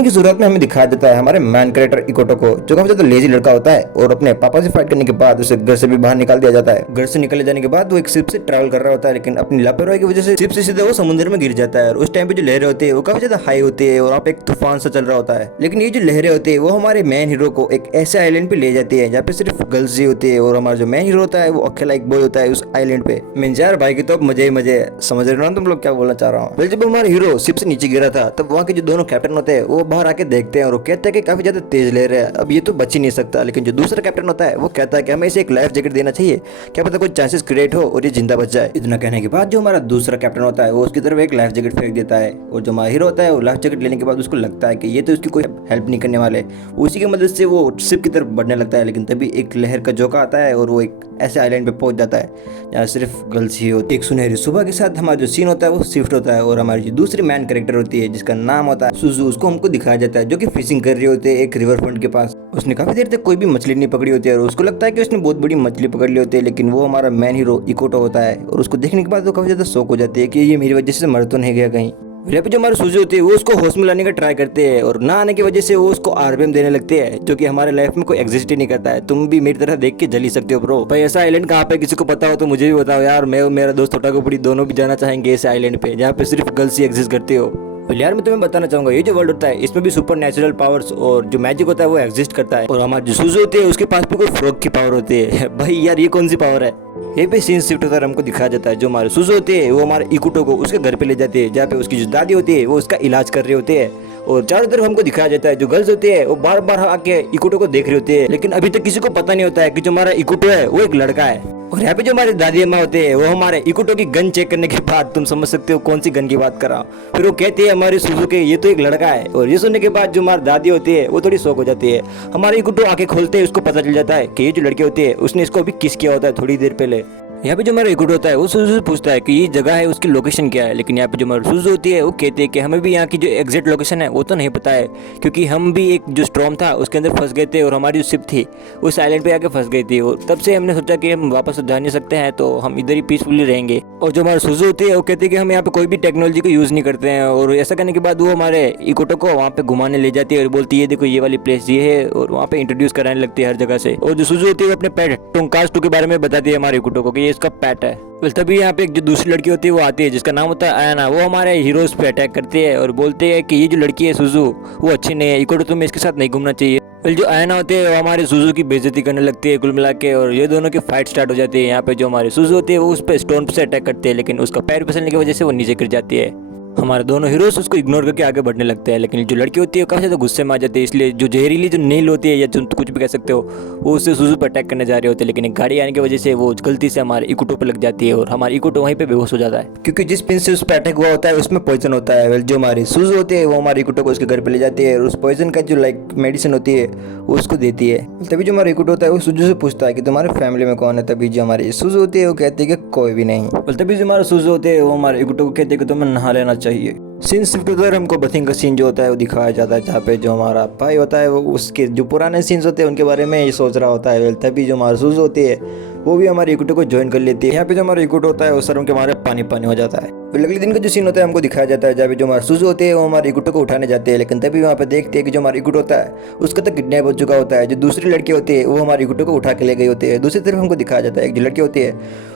कहानी की शुरुआत में हमें दिखाया देता है हमारे मैन कैरेक्टर इकोटो को, जो काफी ज्यादा लेजी लड़का होता है और अपने पापा से फाइट करने के बाद उसे घर से भी बाहर निकाल दिया जाता है। घर से निकले जाने के बाद वो एक शिप से ट्रैवल कर रहा होता है, लेकिन अपनी लापरवाही की वजह से शिप से सीधे वो समुद्र में गिर जाता है। और उस टाइम पे जो लहरें होती है वो काफी ज्यादा हाई होती है और वहाँ पे एक तूफान सा चल रहा होता है। लेकिन ये जो लहरें होती है वो हमारे मैन हीरो को एक ऐसे आइलैंड पे ले जाती है जहाँ पे सिर्फ गर्ल्स ही होती है और हमारा जो मैन हीरो होता है वो अकेला एक बॉय होता है उस आइलैंड पे। मीन्स यार भाई की तो मजे ही मजे, समझ रहे हो ना तुम लोग क्या बोलना चाह रहा हूँ। जब हमारा हीरो शिप से नीचे गिरा था तब वहाँ के जो दोनों कैप्टन होते हैं वो बाहर आके देखते हैं और वो कहते हैं कि काफी ज्यादा तेज ले रहे हैं, अब ये तो बच ही नहीं सकता। लेकिन जो दूसरा कैप्टन होता है वो कहता है कि हमें इसे एक लाइफ जैकेट देना चाहिए, क्या पता कोई चांसेस क्रिएट हो और ये जिंदा बच जाए। इतना कहने के बाद जो हमारा दूसरा कैप्टन होता है वो उसकी तरफ एक लाइफ जैकेट फेंक देता है और जो हमारा हीरो होता है वो लाइफ जैकेट लेने के बाद उसको लगता है कि ये तो उसकी कोई हेल्प नहीं करने वाले, उसी की मदद से वो शिप की तरफ बढ़ने लगता है। लेकिन तभी एक लहर का झोंका आता है और वो एक ऐसे आइलैंड पे पहुंच जाता है जहाँ सिर्फ गर्ल्स ही होती है। एक सुनहरी सुबह के साथ हमारा जो सीन होता है वो शिफ्ट होता है और हमारी जो दूसरी मैन कैरेक्टर होती है जिसका नाम होता है सुजू, उसको हमको दिखाया जाता है जो कि फिशिंग कर रही होती है एक रिवर फ्रंट के पास। उसने काफी देर तक कोई भी मछली नहीं पकड़ी होती है और उसको लगता है कि उसने बहुत बड़ी मछली पकड़ ली होती है, लेकिन वो हमारा मैन हीरो इकोटो होता है और उसको देखने के बाद वो काफी ज्यादा शौक हो जाती है कि ये मेरी वजह से मर तो नहीं गया कहीं। यहाँ पे जो हमारे सूजी होती है वो उसको होश में लाने का ट्राई करते हैं और ना आने की वजह से वो उसको आरबीएम देने लगते हैं, जो कि हमारे लाइफ में कोई एग्जिस्ट ही नहीं करता है। तुम भी मेरी तरह देख के जल ही सकते हो ब्रो। भाई ऐसा आइलैंड कहाँ पे किसी को पता हो तो मुझे भी बताओ यार, मैं और मेरा दोस्त छोटा कोपड़ी दोनों भी जाना चाहेंगे ऐसे आइलैंड पे जहाँ पे सिर्फ गर्ल्स ही एग्जिस्ट करते हो। यार मैं तुम्हें बताना चाहूंगा ये जो वर्ल्ड होता है इसमें भी सुपर नेचुरल पावर्स और जो मैजिक होता है वो एग्जिस्ट करता है और हमारी जो सूजू होती है उसके पास भी कोई फ्रॉग की पावर होती है। भाई यार ये कौन सी पावर है? ये पे सीन शिफ्ट होता है, हमको दिखाया जाता है जो हमारे सूजू होती है वो हमारे इकोटो को उसके घर पे ले जाती है जहाँ पे उसकी जो दादी होती है वो उसका इलाज कर रही होती है और चारों तरफ हमको दिखाया जाता है जो गर्ल्स होती है वो बार बार आके इकोटो को देख रही होती है, लेकिन अभी तक किसी को पता नहीं होता है कि जो हमारा इकोटो है वो एक लड़का है। और यहाँ पे जो हमारे दादी अम्मा होते हैं वो हमारे इकोटो की गन चेक करने के बाद तुम समझ सकते हो कौन सी गन की बात कर रहा हूँ। फिर वो कहती है हमारी सुजू के ये तो एक लड़का है और ये सुनने के बाद जो हमारी दादी होती है वो थोड़ी शौक हो जाती है। हमारे इकोटो आंखें खोलते हैं उसको पता चल जाता है कि ये जो लड़की होती है उसने इसको अभी किस किया होता है थोड़ी देर पहले। यहाँ पे जो हमारा इकोटो होता है वो सुजू से पूछता है कि ये जगह है उसकी लोकेशन क्या है, लेकिन यहाँ पे जो हमारी सुजू होती है वो कहती है कि हमें भी यहाँ की जो एग्जैक्ट लोकेशन है वो तो नहीं पता है क्योंकि हम भी एक जो स्टॉर्म था उसके अंदर फंस गए थे और हमारी जो शिप थी उस आइलैंड पे आके फंस गई थी और तब से हमने सोचा कि हम वापस जा नहीं सकते हैं तो हम इधर ही पीसफुली रहेंगे। और जो हमारी सुजू होती है वो कहती है कि हम यहाँ पे कोई भी टेक्नोलॉजी को यूज़ नहीं करते हैं और ऐसा करने के बाद वो हमारे इकोटो को वहाँ पे घुमाने ले जाती है और बोलती है देखो ये वाली प्लेस ये है और वहाँ पे इंट्रोड्यूस कराने लगती है हर जगह से। और जो सुजू होती है वो अपने पेट टोंकास्टू के बारे में बताती है हमारे इकोटो को कि ये इसका पेट है। तभी यहाँ पे एक जो दूसरी लड़की होती है वो आती है जिसका नाम होता है आयना, वो हमारे हीरोज पे अटैक करती है और बोलते हैं कि ये जो लड़की है सुजू वो अच्छी नहीं है, इकोटो तुम्हें इसके साथ नहीं घूमना चाहिए। जो आयना होती है वो हमारे सुजू की बेइज्जती करने लगती है कुल मिला के और ये दोनों की फाइट स्टार्ट हो जाती है। यहाँ पे जो हमारी सुजू होती है वो उस पर स्टोन से अटैक करती है लेकिन उसका पैर फिसलने की वजह से वो नीचे गिर जाती है। हमारे दोनों हीरोज उसको इग्नोर करके आगे बढ़ने लगते हैं, लेकिन जो लड़की होती है काफी ज्यादा गुस्से में आ जाती है, इसलिए जो जहरीली जो नील होती है या जो कुछ भी कह सकते हो वो उससे सुजू पर अटैक करने जा रहे होते हैं, लेकिन एक गाड़ी आने की वजह से वो गलती से हमारे इकोटो पर लग जाती है और हमारे इकोटो वहीं पे बेहोश हो जाता है क्योंकि जिस पिन से उस पर अटैक हुआ होता है उसमें पॉइजन होता है। जो हमारी सुजू होती है वो हमारे इकोटो को उसके घर पे ले जाती है और उस पॉइजन का जो लाइक मेडिसिन होती है वो उसको देती है। तभी जो हमारा इकोटो होता है वो सुजू से पूछता है कि तुम्हारे फैमिली में कौन है, तभी जो हमारी सुजू होती है वो कहती है कि कोई भी नहीं। और तभी जो हमारा सुजू होते है वो हमारे इकोटो को कहते हैं कि तुम्हें नहा लेना चाहिए। सीन शिफ्ट होता है, हमको बथिंग का सीन जो होता है वो दिखाया जाता है जहाँ पे जो हमारा भाई होता है वो उसके जो पुराने सीन्स होते हैं उनके बारे में ये सोच रहा होता है। तभी जो हमारी सुजू होती है वो भी हमारे इकोटो को ज्वाइन कर लेती है। यहाँ पे जो हमारा इकोटो होता है वो सर के हमारे पानी पानी हो जाता है। फिर अगले दिन का जो सीन होता है हमको दिखाया जाता है जहाँ पे जो हमारे सुजू होते हैं वो हमारे इकोटो को उठाने जाते हैं, लेकिन तभी वहाँ पे देखते हैं कि जो हमारा इकोटो होता है उसका तो किडनैप हो चुका होता है। जो दूसरी लड़की होती है वो हमारे इकोटो को उठा के ले गई होती है। दूसरी तरफ हमको दिखाया जाता है एक जो लड़की होती है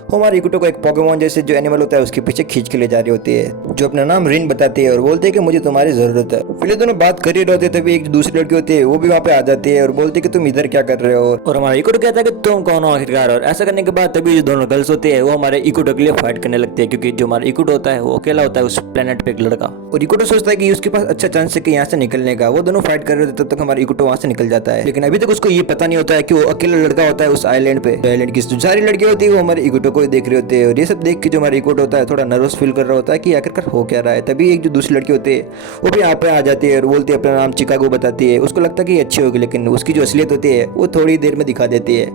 वो हमारे इकोटो को एक पोकेमॉन जैसे जो एनिमल होता है उसके पीछे खींच के ले जा रही होती है, जो अपना नाम रिन बताती है और बोलते हैं कि मुझे तुम्हारी जरूरत है। फिर दोनों बात कर ही रहते तभी एक दूसरी लड़की होती है वो भी वहाँ पे आ जाती है और बोलती है कि तुम इधर क्या कर रहे हो, और हमारा इकोटो कहता है कि तुम कौन हो आखिरकार। और ऐसा करने के बाद तभी जो दोनों गर्ल्स होते हैं वो हमारे इकोटो के लिए फाइट करने लगते हैं क्योंकि जो हमारा इकोटो होता है वो अकेला होता है उस प्लेनेट पे एक लड़का, और इकोटो सोचता है कि उसके पास अच्छा चांस है कि यहाँ से निकलने का। वो दोनों फाइट कर रहे थे तब तक हमारा इकोटो वहाँ से निकल जाता है, लेकिन अभी तक उसको ये पता नहीं होता है कि वो अकेला लड़का होता है उस आइलैंड पे। आइलैंड की जो सारी लड़की होती है वो हमारे इकोटो को देख रही होती है और ये सब देख के जो हमारा इकोटो होता है थोड़ा नर्वस फील कर रहा होता है कि आखिरकार हो क्या रहा है। तभी एक जो दूसरी लड़की होती है वो भी यहाँ पे आ जाती है और बोलती है अपना नाम चिकागो बताती है। उसको लगता है कि अच्छी होगी, लेकिन उसकी जो असलियत होती है वो थोड़ी देर में दिखा देती है।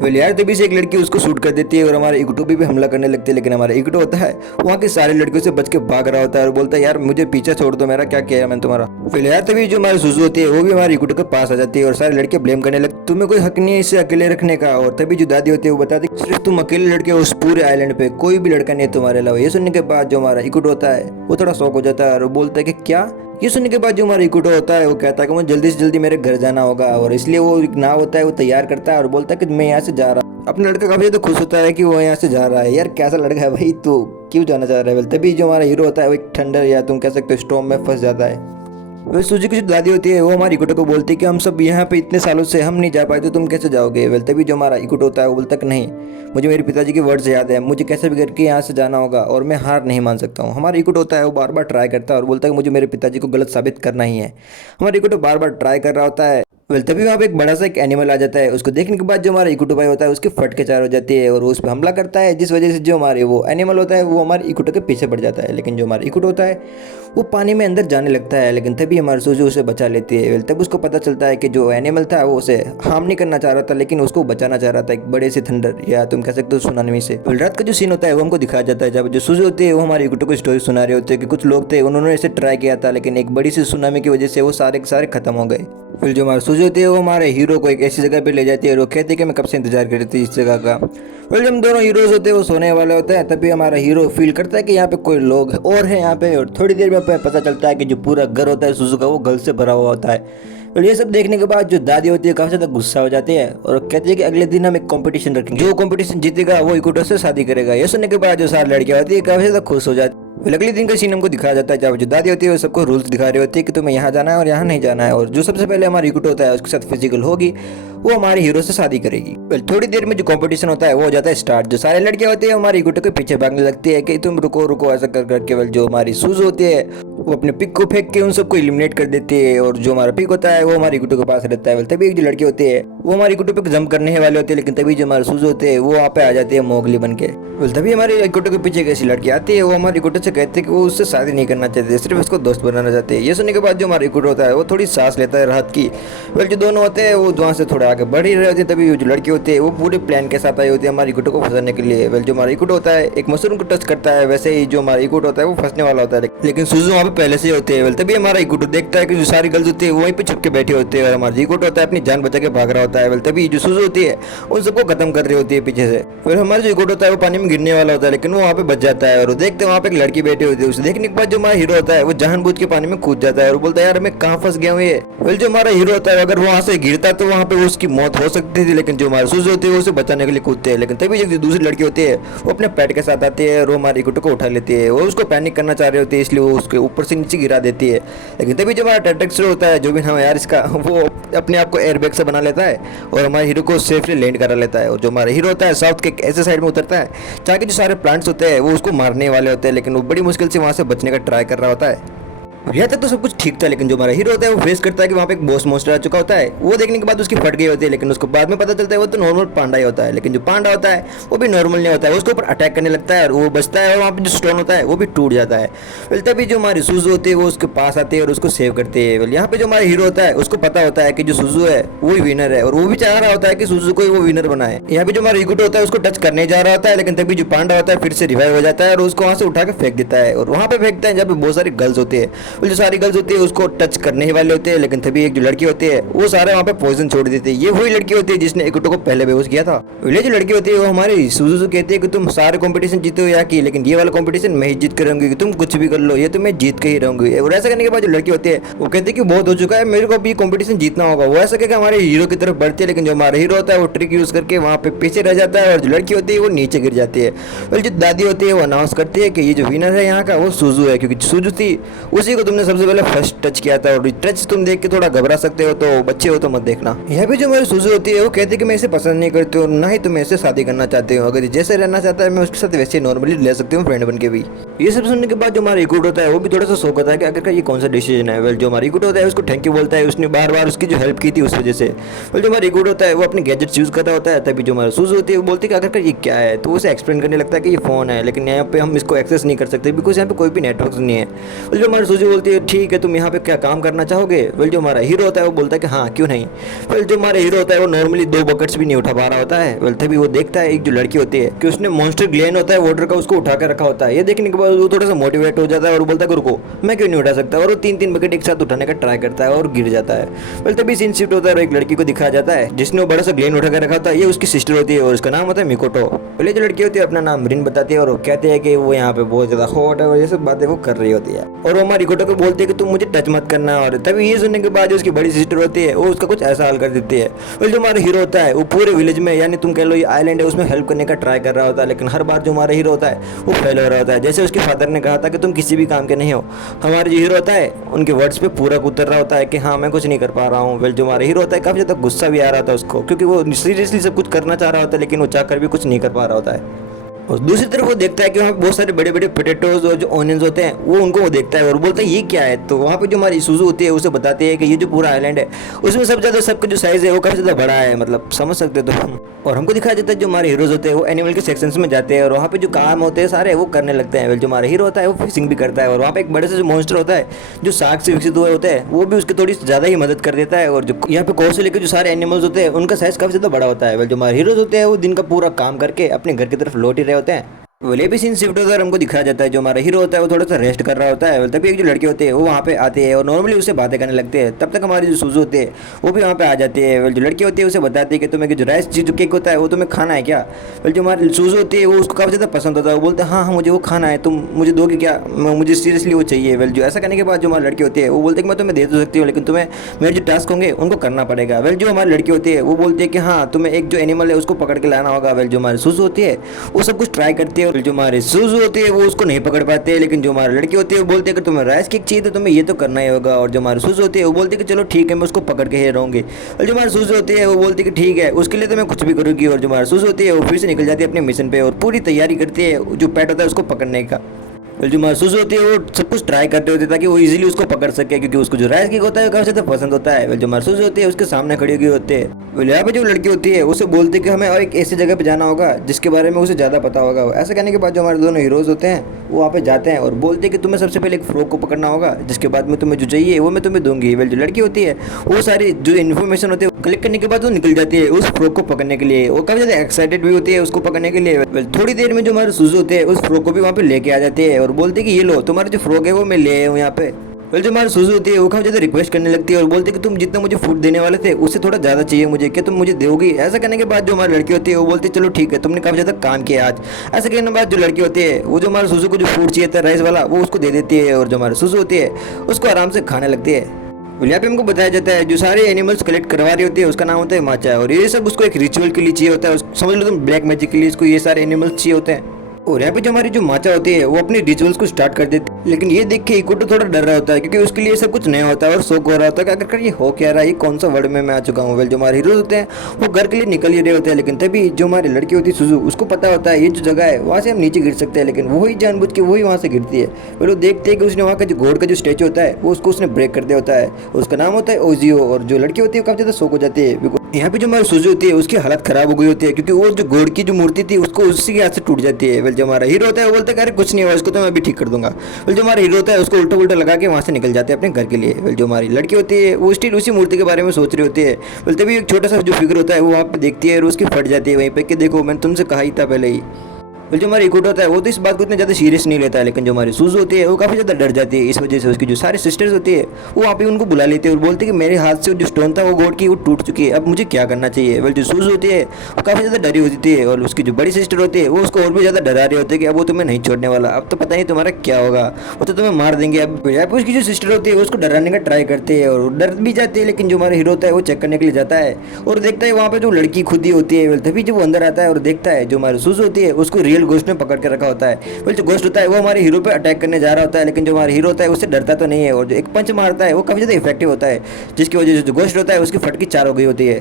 वेल यार तभी से एक लड़की उसको शूट कर देती है और हमारे इकोटो भी हमला करने लगते हैं, लेकिन हमारा इकोटो होता है वहाँ की सारी लड़कियों से बच के भाग रहा होता है और बोलता है यार मुझे पीछे छोड़ दो, मेरा क्या किया मैंने तुम्हारा। फिर यार तभी जो हमारी सुजू होती है वो भी हमारे इकोटो के पास आ जाती है और सारे लड़के ब्लेम करने लगते तुम्हें कोई हक नहीं है इसे अकेले रखने का। और तभी जो दादी होती है वो बताती सिर्फ तुम अकेले लड़के हो उस पूरे आइलैंड पे, कोई भी लड़का नहीं है तुम्हारे अलावा। ये सुनने के बाद जो हमारा इकोटो होता है वो थोड़ा शौक हो जाता है और बोलता है कि क्या ये सुनने के बाद जो हमारा इकुटो होता है वो कहता है कि मुझे जल्दी से जल्दी मेरे घर जाना होगा, और इसलिए वो एक नाव होता है वो तैयार करता है और बोलता है कि मैं यहाँ से जा रहा हूँ। अपना लड़का काफी तो खुश होता है कि वो यहाँ से जा रहा है। यार कैसा लड़का है भाई, तू क्यों जाना चाह रहा है। तभी जो हमारा हीरो होता है वो एक ठंडर या तुम कह सकते हो स्टॉर्म में फंस जाता है। वह सूजी की जो दादी होती है वो हमारी इकुटो को बोलती है कि हम सब यहाँ पे इतने सालों से हम नहीं जा पाए तो तुम कैसे जाओगे। तभी जो हमारा इकुटो होता है वो बोलता है कि नहीं, मुझे मेरे पिताजी के वर्ड्स याद है, मुझे कैसे भी करके यहाँ से जाना होगा और मैं हार नहीं मान सकता हूँ। हमारा इकुटो होता है वो बार बार ट्राई करता है और बोलता है कि मुझे मेरे पिताजी को गलत साबित करना ही है। हमारा इकुटो बार बार ट्राई कर रहा होता है। तभी वहाँ पे एक बड़ा सा एक एनिमल आ जाता है। उसको देखने के बाद जो हमारा इकुटो भाई होता है उसकी फट के चार हो जाती है और वो उस पर हमला करता है, जिस वजह से जो हमारे वो एनिमल होता है वो हमारे इकुटो के पीछे पड़ जाता है। लेकिन जो हमारा इकुटो होता है वो पानी में अंदर जाने लगता है, लेकिन तभी हमारी सूजी उसे बचा लेती है। तब उसको पता चलता है कि जो एनिमल था वो उसे हार्म नहीं करना चाह रहा था, लेकिन उसको बचाना चाह रहा था एक बड़े से थंडर या तुम कह सकते हो सुनामी से। रात का जो सीन होता है वो हमको दिखाया जाता है, जब जो सूजी होती है वो हमारे इकुटो को स्टोरी सुना रहे होते हैं कि कुछ लोग थे उन्होंने इसे ट्राई किया था, लेकिन एक बड़ी सी सुनामी की वजह से वो सारे के सारे खत्म हो गए। फिर जो हमारी सूजी होती है वो हमारे हीरो को एक ऐसी जगह पे ले जाती है और वो कहती है कि मैं कब से इंतजार कर रही थी इस जगह का। फिर जब दोनों हीरोज होते हैं वो सोने वाले होते हैं, तभी हमारा हीरो फील करता है कि यहाँ पे कोई लोग और हैं यहाँ पे, और थोड़ी देर में पता चलता है कि जो पूरा घर होता है सूजू का वो गल से भरा हुआ होता है। और ये सब देखने के बाद जो दादी होती है काफी ज्यादा गुस्सा हो जाती है और कहती है कि अगले दिन हम एक कंपटीशन रखेंगे, जो कंपटीशन जीतेगा वो इकुटो से शादी करेगा। ये सुनने के बाद जो सारी लड़कियां होती है काफी ज्यादा खुश हो जाती है। फिर अगले दिन का सीन हमको दिखाया जाता है जब जो दादी होती है वो सबको रूल्स दिखा रही होती है कि तुम्हें यहाँ जाना है और यहाँ नहीं जाना है, और जो सबसे पहले हमारी इकुटो होता है उसके साथ फिजिकल होगी वो हमारे हीरो से शादी करेगी। थोड़ी देर में जो कंपटीशन होता है वो हो जाता है स्टार्ट। जो सारे लड़कियां होती है हमारी इकुटो के पीछे भागने लगती है कि तुम रुको रुको ऐसा कर करके। जो हमारी सूज होती है वो अपने पिक को फेंक के उन सबको एलिमिनेट कर देती है, और जो हमारा पिक होता है वो हमारी इकुटो के पास रहता है। तभी एक जो लड़की होती है वो हमारी इकुटो पे जंप करने वाले होते हैं, लेकिन तभी जो हमारे सूज होते हैं वो वहाँ पे आ जाती है मोगली बन के। तभी हमारी इकुटो के पीछे एक ऐसी लड़की आती है, वो हमारी इकुटो से कहते हैं कि वो उससे शादी नहीं करना चाहते, सिर्फ उसको दोस्त बनाना चाहते हैं। ये सुनने के बाद जो हमारा इकुटो होता है वो थोड़ी सांस लेता है राहत की। जो दोनों होते हैं वो वहाँ से थोड़ा आगे बढ़ ही रहे होते हैं, तभी जो लड़की होती है वो पूरे प्लान के साथ आई होती है हमारी इकुटो को फंसाने के लिए। जो हमारा इकुटो होता है एक मशरूम को टच करता है, वैसे ही जो हमारा इकुटो होता है वो फंसने वाला होता है, लेकिन सूजू वहाँ पे पहले से होते हैं। तभी हमारा इकुटो देखता है कि जो सारी गर्ल्स होती है वहीं पे छुप के बैठे होते हैं और हमारा इकुटो होता है अपनी जान बचा के भाग रहा होता है। तभी जो सूजू होती है उन सबको खत्म कर रही होती है पीछे से। फिर हमारा जो इकुटो होता है वो पानी में गिरने वाला होता है, लेकिन वो वहाँ पे बच जाता है और वो देखते हैं वहाँ पे एक लड़की बैठी होती है। उसे देखने के बाद जो हमारा हीरो होता है वो जानबूझ के पानी में कूद जाता है और बोलता है यार मैं कहाँ फंस गया हूँ ये। फिर जो हमारा हीरो होता है अगर वहाँ से गिरता तो वहाँ पे उसकी मौत हो सकती थी, लेकिन जो हमारे सूजू होती है उसे बचाने के लिए कूदते हैं। लेकिन तभी जो दूसरी लड़की होती है वो अपने पेट के साथ आती है और वो हमारी इकुटो को उठा लेती है। वो उसको पैनिक करना चाह रही होती है, इसलिए वो उसके ऊपर से नीचे गिरा देती है। लेकिन तभी जो हमारा टेटेक्सर होता है जो भी नाम है यार इसका, वो अपने आप को एयरबैग से बना लेता है और हमारे हीरो को सेफली लैंड करा लेता है। और जो हमारा हीरो होता है साउथ के ऐसे साइड में उतरता है जहाँ के जो सारे प्लांट्स होते हैं वो उसको मारने वाले होते हैं, लेकिन वो बड़ी मुश्किल से वहाँ से बचने का ट्राई कर रहा होता है। यहाँ तक तो सब कुछ ठीक था, लेकिन जो हमारा हीरो होता है वो फेस करता है कि वहाँ पे एक बॉस मॉन्स्टर आ चुका होता है। वो देखने के बाद उसकी फट गई होती है, लेकिन उसको बाद में पता चलता है वो तो नॉर्मल पांडा ही होता है। लेकिन जो पांडा होता है वो भी नॉर्मल नहीं होता है, उसके ऊपर अटैक करने लगता है और वो बचता है और वहाँ पे जो स्टोन होता है वो भी टूट जाता है। फिर तभी जो हमारी सूजू होती है वो उसके पास आती है और उसको सेव करती है। यहाँ पे जो हमारा हीरो होता है उसको पता होता है कि जो सूजू है वही विनर है और वो भी चाह रहा होता है कि सूजू को ही वो विनर बनाए। यहाँ पे जो हमारा इकुटो होता है उसको टच करने जा रहा होता है, लेकिन तभी जो पांडा होता है फिर से रिवाइव हो जाता है और उसको वहाँ से उठा के फेंक देता है और वहाँ पे फेंकता है जहाँ पे बहुत सारी गर्ल्स होती है। जो सारी गर्ल्स होती है उसको टच करने ही वाले होते हैं, लेकिन तभी एक जो लड़की होती है वो सारे वहाँ पे पॉइजन छोड़ देती है। ये वही लड़की होती है जिसने इकुटो को पहले बेहोश किया था। ये जो लड़की होती है वो हमारी सूजू से कहती है कि तुम सारे कंपटीशन जीते हो या की, लेकिन ये वाला कंपटीशन मैं ही जीत कर रहूंगी, तुम कुछ भी कर लो ये तो मैं जीत के ही रहूंगी। और ऐसा करने के बाद जो लड़की होती है वो कहती है कि बहुत हो चुका है, मेरे को अभी कंपटीशन जीतना होगा। वो ऐसा कहकर हमारे हीरो की तरफ बढ़ती है, लेकिन जो हमारा हीरो होता है वो ट्रिक यूज करके वहाँ पे पीछे रह जाता है और जो लड़की होती है वो नीचे गिर जाती है। और जो दादी होती है वो अनाउंस करती है कि ये जो विनर है यहाँ का वो सूजू है, क्योंकि सूजू थी उसी को तुमने सबसे पहले फर्स्ट टच किया था और टच तुम देख के थोड़ा घबरा सकते हो, तो बच्चे हो तो मत देखना। यहाँ पे जो हमारी सूजू होती है वो कहती है कि मैं इसे पसंद नहीं करती हूँ, ना ही तुम्हें इससे शादी करना चाहती हूँ, अगर जैसे रहना चाहता है मैं उसके साथ वैसे नॉर्मली ले सकती हूँ फ्रेंड बन के भी। ये सब सुनने के बाद जो हमारा इकुटो होता है वो भी थोड़ा सा शौक होता है कि आखिरकार ये कौन सा डिसीजन है। वेल जो हमारा इकुटो होता है उसको थैंक यू बोलता है, उसने बार बार उसकी जो हेल्प की थी उस वजह से। वेल जो हमारा इकुटो होता है वो अपने गैजेट्स यूज कर रहा होता है, तभी जो हमारा सूजू होती है वो बोलती है कि आखिरकार ये क्या है, तो उसे एक्सप्लेन करने लगता है कि ये फोन है, लेकिन यहाँ पे हम इसको एक्सेस नहीं कर सकते बिकॉज यहाँ पे कोई भी नेटवर्क नहीं है। वेल जो हमारा सूजू बोलती है ठीक है तुम यहाँ पे क्या काम करना चाहोगे। वेल जो हमारा हीरो होता है वो बोलता है कि हाँ क्यों नहीं। वेल जो हमारा हीरो होता है वो नॉर्मली 2 बकेट्स भी नहीं उठा पा रहा होता है। वेल तभी वो देखता है एक जो लड़की होती है कि उसने मॉन्स्टर ग्लेन होता है वाटर का उसको उठा कर रखा होता है। ये देखने के बाद वो थोड़ा सा मोटिवेट हो जाता है और बोलता है रुको मैं क्यों नहीं उठा सकता, और वो 3-3 बकेट एक साथ उठाने का ट्राई करता है और गिर जाता है। वेल तभी सीन शिफ्ट होता है और एक लड़की को दिखाया जाता है जिसने वो बड़ा सा ग्लेन उठा कर रखा था। ये उसकी सिस्टर होती है और उसका नाम होता है मिकोटो। पहले जो लड़की होती है अपना नाम रिन बताती है और वो कहती है कि वो यहाँ पे बहुत ज्यादा हॉट है और ये सब बातें वो कर रही होती है। और वो हमारी इकोटो को बोलती है कि तुम मुझे टच मत करना, और तभी ये सुनने के बाद जो उसकी बड़ी सिस्टर होती है वो उसका कुछ ऐसा हाल कर देती है। जो हमारा हीरो होता है वो पूरे विलेज में, यानी तुम कह लो ये आइलैंड है, उसमें हेल्प करने का ट्राई कर रहा होता है, लेकिन हर बार जो हमारा हीरो होता है वो फेल हो रहा होता है। जैसे उसके फादर ने कहा था कि तुम किसी भी काम के नहीं हो, हमारे जो हीरो होता है उनके वर्ड्स पे पूरा उतर रहा होता है कि हाँ मैं कुछ नहीं कर पा रहा हूँ। वेल जो हमारा हीरो होता है काफ़ी ज़्यादा गुस्सा भी आ रहा था उसको, क्योंकि वो सीरियसली सब कुछ करना चाह रहा होता है लेकिन वो चाहकर भी कुछ नहीं कर पा रहा होता है। और दूसरी तरफ वो देखता है कि वहाँ पे बहुत सारे बड़े बड़े पोटैटोज और जो ऑनियंस होते हैं वो उनको वो देखता है और बोलता है ये क्या है। तो वहाँ पे जो हमारी सुजू होती है उसे बताती है कि ये जो पूरा आइलैंड है उसमें सबसे ज़्यादा सबका जो साइज़ है वो काफ़ी ज़्यादा बड़ा है, मतलब समझ सकते हो तो। और हमको दिखाया जाता है जो हमारे हीरोज होते हैं वो एनिमल के सेक्शंस में जाते हैं और वहाँ पे जो काम होते हैं सारे वो करने लगते हैं। जो हमारा हीरो होता है वो फिशिंग भी करता है और वहाँ पे एक बड़े से जो मॉन्स्टर होता है जो शार्क से विकसित हुए होते हैं वो भी उसकी थोड़ी ज़्यादा ही मदद कर देता है। और जो यहाँ पे कौन से लेकर जो सारे एनिमल्स होते हैं उनका साइज़ काफ़ी ज़्यादा बड़ा होता है। जो हमारे हीरोज होते हैं वो दिन का पूरा काम करके अपने घर की तरफ लौट ही रहे होते हैं। वो भी सीन शिफ्ट होता है, हमको दिखाया जाता है जो हमारा हीरो होता है वो थोड़ा सा रेस्ट कर रहा होता है। तभी एक जो लड़के होते हैं वो वहाँ पे आते हैं और नॉर्मली उससे बातें करने लगते हैं। तब तक हमारी जो सूजू होती है वो भी वहाँ पे आ जाती है। जो लड़की होती है उसे बताती है कि तुम्हें जो राइस जो केक होता है वो तुम्हें खाना है क्या। जो हमारी सूजू होती है वो उसको काफ़ी ज़्यादा पसंद होता है, वो बोलते हैं हाँ हाँ मुझे वो खाना है, तुम मुझे दोगे क्या, मुझे सीरियसली वो चाहिए। जो ऐसा करने के बाद जो हमारी लड़की होती है वो बोलती है कि मैं तुम्हें दे तो सकती हूँ लेकिन तुम्हें मेरे जो टास्क होंगे उनको करना पड़ेगा। जो हमारी लड़की होती है वो बोलती है कि हाँ तुम्हें एक जो एनिमल है उसको पकड़ के लाना होगा। जो हमारी सूजू होती है वो सब कुछ ट्राई करती है और जो हमारी सूजू होती है वो उसको नहीं पकड़ पाते। लेकिन जो हमारी लड़की होती है वो बोलती है कि तुम्हें राइस केक चाहिए तो तुम्हें ये तो करना ही होगा। और जो हमारी सूजू होती है वो बोलती है कि चलो ठीक है मैं उसको पकड़ के ही रहूंगी। और जो हमारी सूजू होती है वो बोलती है कि ठीक है उसके लिए तो मैं कुछ भी करूँगी। और जो हमारी सूजू होती है वो फिर से निकल जाती है अपने मिशन पे और पूरी तैयारी करती है जो पेट होता है उसको पकड़ने का। जो महसूस होती है वो सब कुछ ट्राई करते होते ताकि वो इजीली उसको पकड़ सके, क्योंकि उसको जो राइस केक होता है काफ़ी ज़्यादा पसंद होता है। जो महसूस होती है उसके सामने खड़ी हुई होती है। यहाँ पे जो लड़की होती है उसे बोलती है कि हमें और एक ऐसी जगह पे जाना होगा जिसके बारे में उसे ज़्यादा पता होगा। ऐसा कहने के बाद जो हमारे दोनों हीरोज़ होते हैं वो वहाँ पे जाते हैं और बोलते हैं कि तुम्हें सबसे पहले एक फ्रॉग को पकड़ना होगा, जिसके बाद में तुम्हें जो चाहिए वो मैं तुम्हें दूंगी। जो लड़की होती है वो सारी जो इन्फॉर्मेशन होती है कलेक्ट करने के बाद वो निकल जाती है उस फ्रॉग को पकड़ने के लिए। वो काफ़ी ज़्यादा एक्साइटेड भी होती है उसको पकड़ने के लिए। थोड़ी देर में जो हमारे सूजू होते हैं उस फ्रॉग को भी वहाँ पे लेके आ जाती है और बोलते हैं कि ये लो तुम्हारा जो फ्रॉग है वो मैं ले आया हूँ यहाँ पे। जो हमारी सूजू होती है वो काफ़ी ज़्यादा रिक्वेस्ट करने लगती है और बोलती है कि तुम जितना मुझे फूड देने वाले थे उससे थोड़ा ज़्यादा चाहिए मुझे, क्या तुम मुझे दोगी। ऐसा करने के बाद जो हमारी लड़की होती है वो बोलती है चलो ठीक है तुमने काफ़ी ज़्यादा काम किया आज। ऐसा करने के बाद जो लड़की होती है वो जो हमारे सूजू को जो फूड चाहिए था राइस वाला वो उसको दे देती है और जो हमारी सूजू होती है उसको आराम से खाने लगती है। यहाँ पे हमको बताया जाता है जो सारे एनिमल्स कलेक्ट करवा रही होती है उसका नाम होता है माचा, और ये सब उसको एक रिचुअल के लिए चाहिए होता है। समझ लो तुम ब्लैक मैजिक के लिए इसको ये सारे एनिमल्स चाहिए होते हैं। और यहाँ पे जो हमारी जो माचा होती है वो अपने रिचुअल्स को स्टार्ट कर देती है, लेकिन ये देख के इकोटो थोड़ा डर रहा होता है क्योंकि उसके लिए सब कुछ नया होता है और शौक हो रहा होता है कि आखिरकार ये हो क्या रहा है, ये कौन सा वर्ड में मैं आ चुका हूँ। जो हमारे हीरोज होते हैं वो घर के लिए निकल ही रहे होते हैं, लेकिन तभी जो हमारी लड़की होती है सुजू उसको पता होता है ये जो जगह है वहाँ से हम नीचे गिर सकते हैं, लेकिन वही जानबूझ के वही वहाँ से गिरती है। फिर वो देखते हैं कि उसने वहाँ का जो घोड़ का जो स्टैचू होता है वो उसको उसने ब्रेक कर दिया होता है, उसका नाम होता है ओजियो। और जो लड़की होती है वो काफ़ी ज़्यादा शौक हो जाती है। यहाँ पे जो हमारी सूजू होती है उसकी हालत खराब हो गई होती है क्योंकि वो जो घोड़ की जो मूर्ति थी उसको उसी के हाथ से टूट जाती है। जो हमारा हीरो होता है वो बोलता है अरे कुछ नहीं हुआ इसको तो मैं भी ठीक कर दूंगा। जो हमारा हीरो होता है उसको उल्टा उल्टा लगा के वहाँ से निकल जाते हैं अपने घर के लिए। जो हमारी लड़की होती है वो स्टिल उसी मूर्ति के बारे में सोच रही होती है। तभी एक छोटा सा जो फिगर होता है वो वहाँ पे देखती है और उसकी फट जाती है वहीं पे कि देखो मैंने तुमसे कहा ही था पहले ही। जो हमारी इकोटो होता है वो तो इस बात को इतना ज़्यादा सीरियस नहीं लेता है, लेकिन जो हमारी सूजू होती है वो काफ़ी ज़्यादा डर जाती है। इस वजह से उसकी जो सारी सिस्टर्स होती है वो वहाँ पे उनको बुला लेती है और बोलती है कि मेरे हाथ से जो स्टोन था वो घोड़ की वो टूट चुकी है, अब मुझे क्या करना चाहिए। जो सूजू होती है वो काफ़ी ज़्यादा डरी होती है और उसकी जो बड़ी सिस्टर होती है वो उसको और भी ज़्यादा डरा रही होती है कि अब वो तुम्हें नहीं छोड़ने वाला, अब तो पता नहीं तुम्हारा क्या होगा, वो तो तुम्हें मार देंगे। अब उसकी जो सिस्टर होती है वो उसको डराने का ट्राई करती है और डर भी जाती है, लेकिन जो हमारा हीरो होता है वो चेक करने के लिए जाता है और देखता है वहाँ पे जो लड़की खुद ही होती है। तभी जब वो अंदर आता है और देखता है जो हमारी सूजू होती है उसको रियल गोश्त में पकड़ के होता है। जो गोश्त होता है वो हमारे हीरो पे अटैक करने जा रहा होता है, लेकिन जो हमारा हीरो होता है उससे डरता तो नहीं है और जो एक पंच मारता है वो काफी ज्यादा इफेक्टिव होता है, जिसकी वजह से जो गोश्त होता है उसकी फटकी 4 हो गई होती है।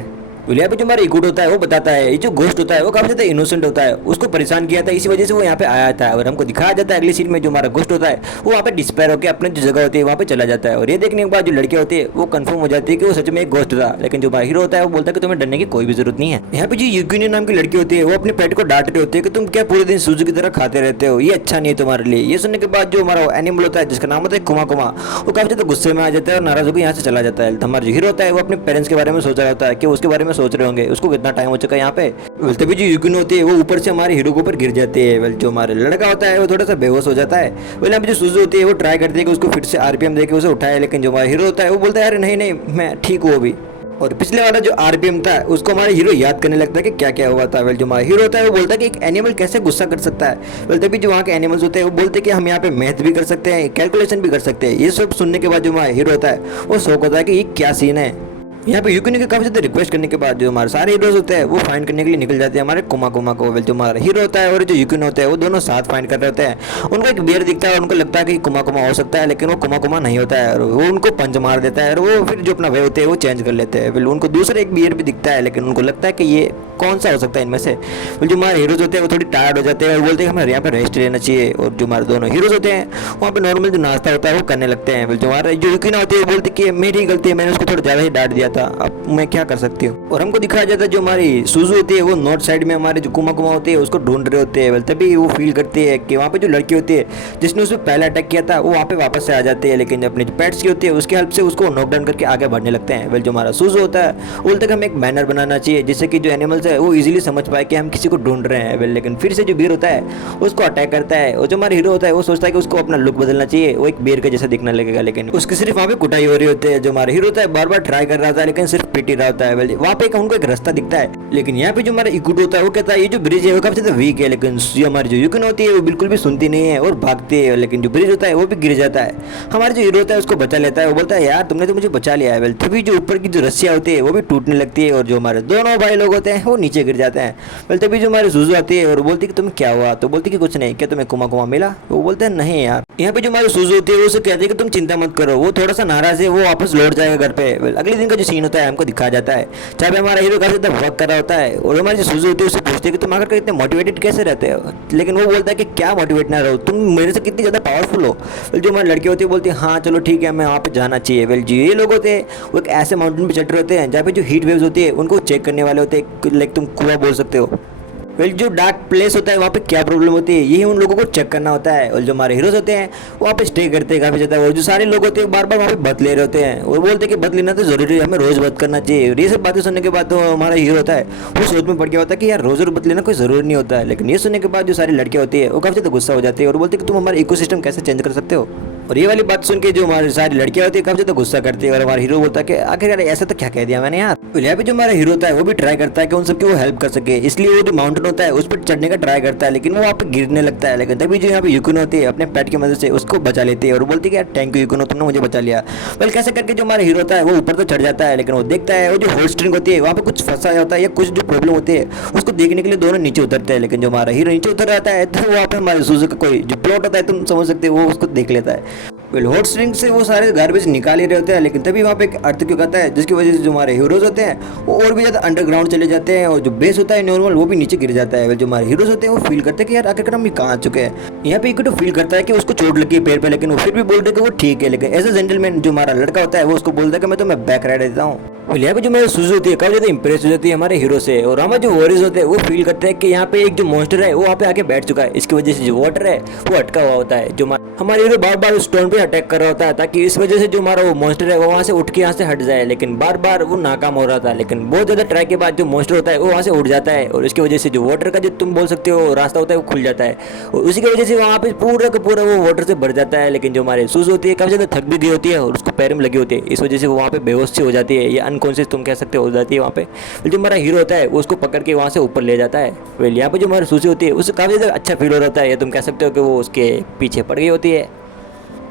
यहाँ पे जो हमारा इकोटो होता है वो बताता है ये जो गोश्त होता है वो काफी ज्यादा इनोसेंट होता है, उसको परेशान किया था इसी वजह से वो यहाँ पे आया था। और हमको दिखाया जाता है अगली सीन में जो हमारा गोश्त होता है वो वहाँ पे डिस्पेयर होकर अपने जो जगह होती है वहाँ पे चला जाता है। और ये देखने के बाद जो लड़की होती है वो कंफर्म हो जाती है कि वो सच में एक गोश्त था, लेकिन जो हमारा हीरो होता है वो बोलता है कि तुम्हें डरने की कोई भी जरूरत नहीं है। यहाँ पे जो युकिनी नाम की लड़की होती है वो अपने पेट को डांट रही होती है कि तुम क्या पूरे दिन सूजू की तरह खाते रहते हो, ये अच्छा नहीं है तुम्हारे लिए। ये सुनने के बाद जो हमारा एनिमल होता है जिसका नाम होता है कुमा कुमा वो काफी ज्यादा गुस्से में आ जाता है और नाराज होकर यहाँ से चला जाता है। हमारा जो हीरो होता है वो अपने पेरेंट्स के बारे में सोच रहा होता है कि उसके बारे में सोच रहे होंगे उसको कितना टाइम हो चुका है यहाँ पे। तभी जो युकिन होती है वो ऊपर से हमारे हीरो के ऊपर गिर जाती है। जो हमारे लड़का होता है वो थोड़ा सा बेहोश हो जाता है। यहाँ पे जो सूजू होती है वो ट्राई करती है कि उसको फिर से आरपीएम देके उसे उठाए, लेकिन जो हमारा हीरो होता है वो बोलता है अरे नहीं नहीं मैं ठीक हूँ अभी। और पिछले वाला जो आरपीएम था उसको हमारा हीरो याद करने लगता है कि क्या क्या हुआ था। वेल जो हमारा हीरो होता है वो बोलता है कि एक एनिमल कैसे गुस्सा कर सकता है। वेल तभी जो वहाँ के एनिमल्स होते हैं वो बोलते हैं कि हम यहाँ पे मैथ भी कर सकते हैं, कैलकुलेशन भी कर सकते हैं। ये सब सुनने के बाद जो हमारा हीरो होता है वो शौक होता है कि ये क्या सीन है। यहाँ पे यूकिनो के काफी ज्यादा रिक्वेस्ट करने के बाद जो हमारे सारे हीरोज होते हैं वो फाइंड करने के लिए निकल जाते हैं हमारे कुमा कुमा को। वेल जो हमारा हीरो होता है और जो यूकिनो होता है वो दोनों साथ फाइंड कर रहे होते हैं। उनको एक बियर दिखता है और उनको लगता है कि कुमा कुमा हो सकता है, लेकिन वो कुमा कुमा नहीं होता है और वो उनको पंच मार देता है और वो फिर जो अपना वे होते हैं वो चेंज कर लेते हैं। फिर उनको दूसरा एक बियर भी दिखता है, लेकिन उनको लगता है कि ये कौन सा हो सकता है इनमें से। जो हमारे हीरोज होते हैं वो थोड़ी टायर्ड हो जाते हैं और बोलते हैं हमें यहाँ पे रेस्ट लेना चाहिए। और जो हमारे दोनों हीरोज होते हैं वहाँ पे नॉर्मल जो नाश्ता होता है वो करने लगते हैं। जो हमारे जो यूकिनो होती है वो बोलती है कि मेरी गलती है, मैंने उसको थोड़ा ज़्यादा ही डांट दिया था, अब मैं क्या कर सकती हूँ। और हमको दिखाया जाता है जो हमारी सुजू होती है वो नॉर्थ साइड में हमारे जो कुमा कुमा होती है उसको ढूंढ रहे होते हैं। तभी वो फील करती है कि वहाँ पे जो लड़की होती है जिसने उसमें पहला अटैक किया था वो वहाँ पे वापस से आ जाते हैं, लेकिन अपने जो पेट्स की होती है उसकी हेल्प से उसको नॉकडाउन करके आगे बढ़ने लगते हैं। वेल जो हमारा सुजू होता है वो बोलता है कि हमें एक बैनर बनाना चाहिए जिससे कि जो एनिमल्स है वो इजीली समझ पाए कि हम किसी को ढूंढ रहे हैं। वेल लेकिन फिर से जो बीर होता है उसको अटैक करता है और जो हमारा हीरो होता है वो सोचता है कि उसको अपना लुक बदलना चाहिए, वो एक बीर के जैसा दिखने लगेगा, लेकिन उसकी सिर्फ वहाँ पे कुटाई हो रही होती है। जो हमारा हीरो होता है बार बार ट्राई कर रहा था लेकिन सिर्फ पिट ही रहा होता है। वेल वहाँ पे उनको एक रास्ता दिखता है, लेकिन यहाँ पे जो हमारा इकुडो होता है वो कहता है ये जो ब्रिज है वो काफी ज्यादा वीक है, लेकिन जो हमारी जो यूकिनो होती है वो बिल्कुल भी सुनती नहीं है और भागती है, लेकिन जो ब्रिज होता है वो भी गिर जाता है। हमारा जो हीरो होता है उसको बचा लेता है, वो बोलता है यार तुमने तो मुझे बचा लिया है। वेल तभी जो ऊपर की जो रस्सियाँ होती है वो भी टूटने लगती है और जो हमारे दोनों भाई लोग होते हैं वो नीचे गिर जाते हैं। वेल तभी जो हमारी सुजू आती है और बोलती है कि तुम्हें क्या हुआ, तो बोलती कि कुछ नहीं, क्या तुम्हें कुमा कुमा मिला। वो बोलते हैं नहीं यार। यहाँ पे जो हमारी सुजू होती है वो उसे कहती है कि तुम चिंता मत करो, वो थोड़ा सा नाराज है, वो वापस लौट जाएगा घर पे। अगले दिन का जो सीन होता है हमको दिखाया जाता है जहाँ पे हमारा हीरो काफी ज्यादा वर्क कर रहा होता है और हमारी जो सुजू होती है उससे पूछती है कि तुम आकर इतने मोटिवेटेड कैसे रहते हो, लेकिन वो बोलता है कि क्या मोटिवेट ना रहो, तुम मेरे से कितनी ज्यादा पावरफुल हो। वेल जो हमारी लड़की होती है बोलती है हाँ चलो ठीक है हमें वहाँ पे जाना चाहिए। वेल जो ये लोग होते हैं वो एक ऐसे माउंटेन पे चढ़ रहे होते हैं जहाँ पे जो हीट वेव्स होती है उनको चेक करने वाले होते हैं, लाइक तुम कुआं बोल सकते हो। वेल जो डार्क प्लेस होता है वहाँ पे क्या प्रॉब्लम होती है यही उन लोगों को चेक करना होता है। और जो हमारे हीरोज होते हैं वहाँ पे स्टे करते हैं काफ़ी ज़्यादा, और जो सारे लोग होते हैं बार बार वहाँ पे बत ले रहे होते हैं और बोलते हैं कि बत लेना तो जरूरी है, हमें रोज़ बत करना चाहिए। ये सब बातें सुनने के बाद तो हमारा हीरो होता है वो सोच में पड़ गया होता है कि यार रोज़ रोज़ बत लेना कोई ज़रूरी नहीं होता है। लेकिन ये सुनने के बाद जो सारी लड़कियाँ होती है वो काफ़ी ज़्यादा गुस्सा हो जाती है और बोलती है कि तुम हमारे इकोसिस्टम कैसे चेंज कर सकते हो। और ये वाली बात सुन के जो हमारी सारी लड़कियां होती है काफी ज्यादा गुस्सा करती है और हमारा हीरो बोलता है कि आखिर यार ऐसा तो क्या कह दिया मैंने यार। तो यहाँ पे जो हमारा हीरो होता है वो भी ट्राई करता है कि उन सबकी वो हेल्प कर सके, इसलिए वो जो माउंटेन होता है उस पर चढ़ने का ट्राई करता है, लेकिन वो वहाँ पे गिरने लगता है। लेकिन तभी जो यहाँ पे यूकिनो होती है अपने पेट की मदद से उसको बचा लेती है और बोलती है कि यार थैंक यू यूकिनो तुमने मुझे बचा लिया। वेल कैसे करके जो हमारा हीरो होता है वो ऊपर तो चढ़ जाता है, लेकिन वो देखता है वो जो होल्ड स्ट्रिंग होती है वहाँ पे कुछ फंसा होता है या कुछ जो प्रॉब्लम होती है उसको देखने के लिए दोनों नीचे उतरते हैं। लेकिन जो हमारा हीरो नीचे उतर आता है तो वहाँ पे हमारे सुजू का कोई जो प्लॉट होता है तुम समझ सकते हो वो उसको देख लेता है। वेल हॉट स्ट्रिंग से वो सारे गार्बेज निकाल ही रहे होते हैं, लेकिन तभी वहाँ पे एक अर्थक्वेक आता है जिसकी वजह से जो हमारे हीरोज होते हैं वो और भी ज़्यादा अंडरग्राउंड चले जाते हैं और जो बेस होता है नॉर्मल वो भी नीचे गिर जाता है। वेल जो हमारे हीरोज होते हैं वो फील करते हैं कि यार आखिरकार हम कहाँ आ चुके हैं। यहाँ पे इको फील करता है कि उसको चोट लगी है पैर पे, लेकिन वो फिर भी बोल रहे कि वो ठीक है। लेकिन एज अ जेंटलमैन जो हमारा लड़का होता है वो उसको बोलता है कि मैं तुम्हें बैक राइड देता हूँ। यहाँ पे जो मेरी सुजू होती है काफी ज्यादा इंप्रेस हो जाती है हमारे हीरो से, और हमारे जो वॉरियर्स होते हैं वो फील करते हैं कि यहाँ पे एक जो मॉन्स्टर है वो वहाँ पे आके बैठ चुका है, इसकी वजह से जो वाटर है वो अटका हुआ होता है। जो हमारे हीरो बार बार स्टोन पे अटैक कर रहा होता है ताकि इस वजह से जो हमारा वो मॉन्स्टर है वो वहाँ से उठ के यहाँ से हट जाए, लेकिन बार बार वो नाकाम हो रहा था। लेकिन बहुत ज्यादा ट्राई के बाद जो मॉन्स्टर होता है वो वहाँ से उठ जाता है और इसकी वजह से जो वाटर का जो तुम बोल सकते हो रास्ता होता है वो खुल जाता है और उसी की वजह से वहाँ पे पूरा का पूरा वो वाटर से भर जाता है। लेकिन जो हमारे सुजू होती है काफी ज्यादा थक भी गई होती है और उसको पैर में लगी होती है, इस वजह से वो वहाँ पे बेहोश सी हो जाती है या अनकॉन्शियस तुम कह सकते हो जाती है वहाँ पे। जो हमारा हीरो होता है वो उसको पकड़ के वहाँ से ऊपर ले जाता है। वेल यहाँ पे जो हमारी सुजू होती है उससे काफ़ी ज़्यादा अच्छा फील हो रहा है या तुम कह सकते हो कि वो उसके पीछे पड़ गई होती है।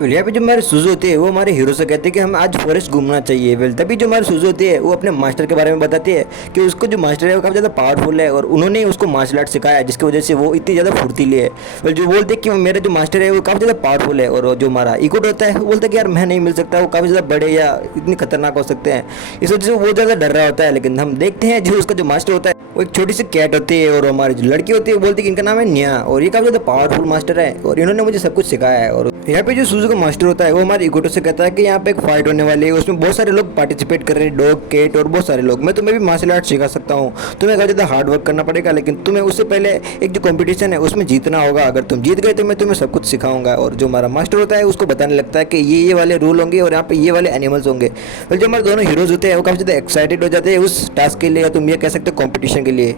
वेल यहाँ पे जो हमारे सुजू होती है वो हमारे हीरो से कहते हैं कि हमें आज फॉरेस्ट घूमना चाहिए। वेल तभी जो हमारी सुजू होती है वो अपने मास्टर के बारे में बताती है कि उसको जो मास्टर है वो काफ़ी ज़्यादा पावरफुल है और उन्होंने उसको मार्शल आर्ट सिखाया जिसकी वजह से वो इतनी ज़्यादा फुर्तीली है। वेल जो बोलते हैं कि मेरा जो मास्टर है वो काफ़ी ज़्यादा पावरफुल है, और जो हमारा इकोडो होता है वो बोलता है कि यार मैं नहीं मिल सकता, वो काफ़ी ज़्यादा बड़े या इतनी खतरनाक हो सकते हैं, इस वजह से वो बहुत ज़्यादा डर रहा होता है। लेकिन हम देखते हैं जो उसका जो मास्टर होता है वो एक छोटी सी कैट होती है और हमारी जो लड़की होती है वो बोलती है कि इनका नाम है न्या और ये काफ़ी ज़्यादा पावरफुल मास्टर है और इन्होंने मुझे सब कुछ सिखाया है। और यहाँ पे जो सुजू का मास्टर होता है वो हमारे इकोटो से कहता है कि यहाँ पे एक फाइट होने वाली है, उसमें बहुत सारे लोग पार्टिसिपेट कर रहे हैं, डॉग केट और बहुत सारे लोग, मैं तुम्हें भी मार्शल आर्ट सिखा सकता हूँ, तुम्हें काफ़ी ज़्यादा हार्ड वर्क करना पड़ेगा, लेकिन तुम्हें उससे पहले एक जो कंपटीशन है उसमें जीतना होगा, अगर तुम जीत गए तो मैं तुम्हें सब कुछ सिखाऊंगा। और जो हमारा मास्टर होता है उसको बताने लगता है कि ये वाले रूल होंगे और यहाँ पे ये वाले एनिमल्स होंगे। फिर जो हमारे दोनों हीरोज होते हैं वो काफ़ी ज़्यादा एक्साइटेड हो जाते हैं उस टास्क के लिए, या तुम ये कह सकते हो कॉम्पिटिशन के लिए।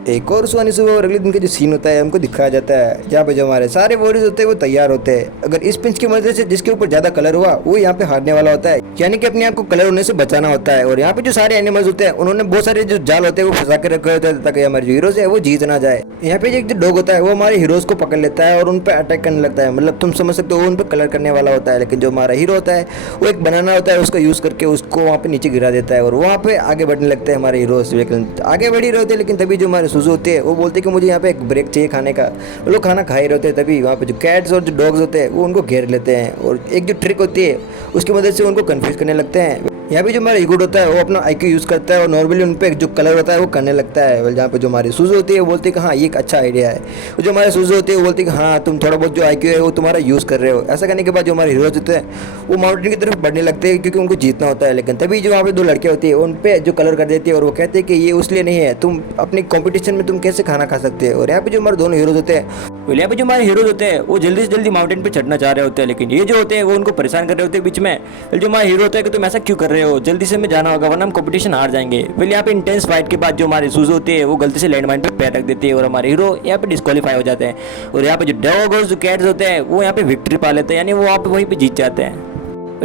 एक और सुहानी सुबह और अगले दिन का जो सीन होता है हमको दिखाया जाता है, जहाँ पे जो हमारे सारे बॉडीज होते हैं वो तैयार होते हैं। अगर इस पिंच की मदद से जिसके ऊपर ज्यादा कलर हुआ वो यहाँ पे हारने वाला होता है, यानी कि अपने आप को कलर होने से बचाना होता है। और यहाँ पे जो सारे एनिमल्स होते हैं उन्होंने बहुत सारे जो जाल होते हैं वो फंसा के रखे होते हैं ताकि हमारे जो हीरोज है वो जीत ना जाए। यहाँ पे एक जो डॉग होता है वो हमारे हीरोज को पकड़ लेता है और उन पर अटैक करने लगता है, मतलब तुम समझ सकते हो वो उन पर कलर करने वाला होता है। लेकिन जो हमारा हीरो होता है वो एक बनाना होता है, उसका यूज करके उसको वहाँ पे नीचे गिरा देता है और वहाँ पे आगे बढ़ने लगते हैं हमारे हीरोज। लेकिन आगे बढ़ ही रहे होते हैं, लेकिन तभी जो हमारे सुजू होते हैं वो बोलते हैं कि मुझे यहाँ पे एक ब्रेक चाहिए खाने का। वो लोग खाना खा ही रहते हैं, तभी वहाँ पे जो कैट्स और जो डॉग्स होते हैं वो उनको घेर लेते हैं और एक जो ट्रिक होती है उसकी मदद से उनको कंफ्यूज करने लगते हैं। यहाँ पे जो हमारा ईगोट होता है वो अपना आईक्यू यूज करता है और नॉर्मली उन पे जो कलर होता है वो करने लगता है। जहाँ पे जो हमारी सुजू होती है वो बोलती है कि हाँ ये एक अच्छा आइडिया है। तो जो हमारे सुजू होती है वो बोलती है कि हाँ तुम थोड़ा बहुत जो आईक्यू है वो तुम्हारा यूज़ कर रहे हो। ऐसा करने के बाद जो हमारे हीरोज होते हैं वो माउंटेन की तरफ बढ़ने लगते हैं क्योंकि उनको जीतना होता है। लेकिन तभी जो वहाँ पे दो लड़के होती है उन पे जो कलर कर देती है और वो कहते हैं कि ये उसलिए नहीं है, तुम अपनी कॉम्पिटिशन में तुम कैसे खाना खा सकते हो। और यहाँ पे जो हमारे दोनों हीरोज होते हैं यहाँ पे जो हमारे हीरोज होते हैं वो जल्दी से जल्दी माउंटेन पे चढ़ना चाह रहे होते हैं, लेकिन ये जो होते हैं वो उनको परेशान कर रहे होते हैं बीच में। जो हमारा हीरो होता है कि तुम ऐसा क्यों कर रहे हो, जल्दी से हमें जाना होगा वरना हम कंपटीशन हार जाएंगे। फिर यहाँ पे इंटेंस फाइट के बाद जो हमारे सुजू होते हैं वो गलती से लैंड माइन पे पैर रख देते हैं और हमारे हीरो यहाँ पे डिस्क्वालीफाई हो जाते हैं। और यहाँ पे जो डॉग और जो कैट्स होते हैं वो यहाँ पे विक्ट्री पा लेते हैं, यानी वो वहाँ पे वहीं पे जीत जाते हैं।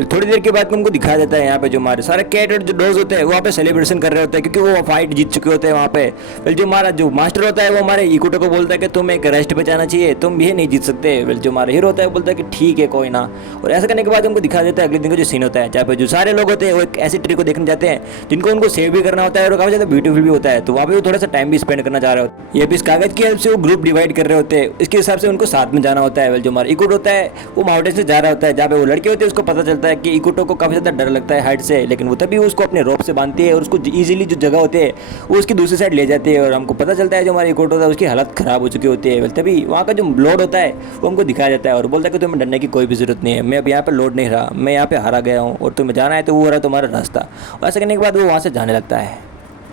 थोड़ी देर के बाद उनको दिखाया जाता है यहाँ पे जो हमारे सारे कैट और जो डॉग्स होते हैं वहाँ पे सेलिब्रेशन कर रहे होते हैं क्योंकि वो फाइट जीत चुके होते हैं वहाँ पे। फिर जो हमारा जो मास्टर होता है वो हमारे इकोटो को बोलता है कि तुम एक रेस्ट पे जाना चाहिए, तुम भी नहीं जीत सकते। फिर जो हमारा हीरो होता है वो बोलता है कि ठीक है कोई ना। और ऐसा करने के बाद उनको दिखाया जाता है अगले दिन का जो सीन होता है, जहाँ पे जो सारे लोग होते हैं वो एक ऐसी ट्री को देखने जाते हैं जिनको उनको सेव भी करना होता है और काफ़ी ज़्यादा ब्यूटीफुल भी होता है। तो वहाँ पे वो थोड़ा सा टाइम भी स्पेंड करना चाह रहे होते हैं। ये भी इस कागज की हेल्प से वो ग्रुप डिवाइड कर रहे होते हैं, इसके हिसाब से उनको साथ में जाना होता है। जो हमारा इकोटो होता है वो माउंटेन से जा रहा होता है, जहाँ पे वो लड़के होते हैं उसको पता चलता है कि इकोटो को काफ़ी ज़्यादा डर लगता है हाइट से, लेकिन वो तभी उसको अपने रोप से बांधती है और उसको इजीली जो जगह होती है वो उसकी दूसरी साइड ले जाती है। और हमको पता चलता है जो हमारी इकोट होता है उसकी हालत खराब हो चुकी होती है। तभी वहाँ का जो लोड होता है वो हमको दिखाया जाता है और बोलता है कि तुम्हें डरने की कोई भी जरूरत नहीं है, मैं अब यहाँ पर लोड नहीं रहा, मैं यहाँ पे हारा गया हूँ और तुम्हें जाना है तो वो हो रहा तुम्हारा रास्ता। और ऐसा करने के बाद वो वहाँ से जाने लगता है,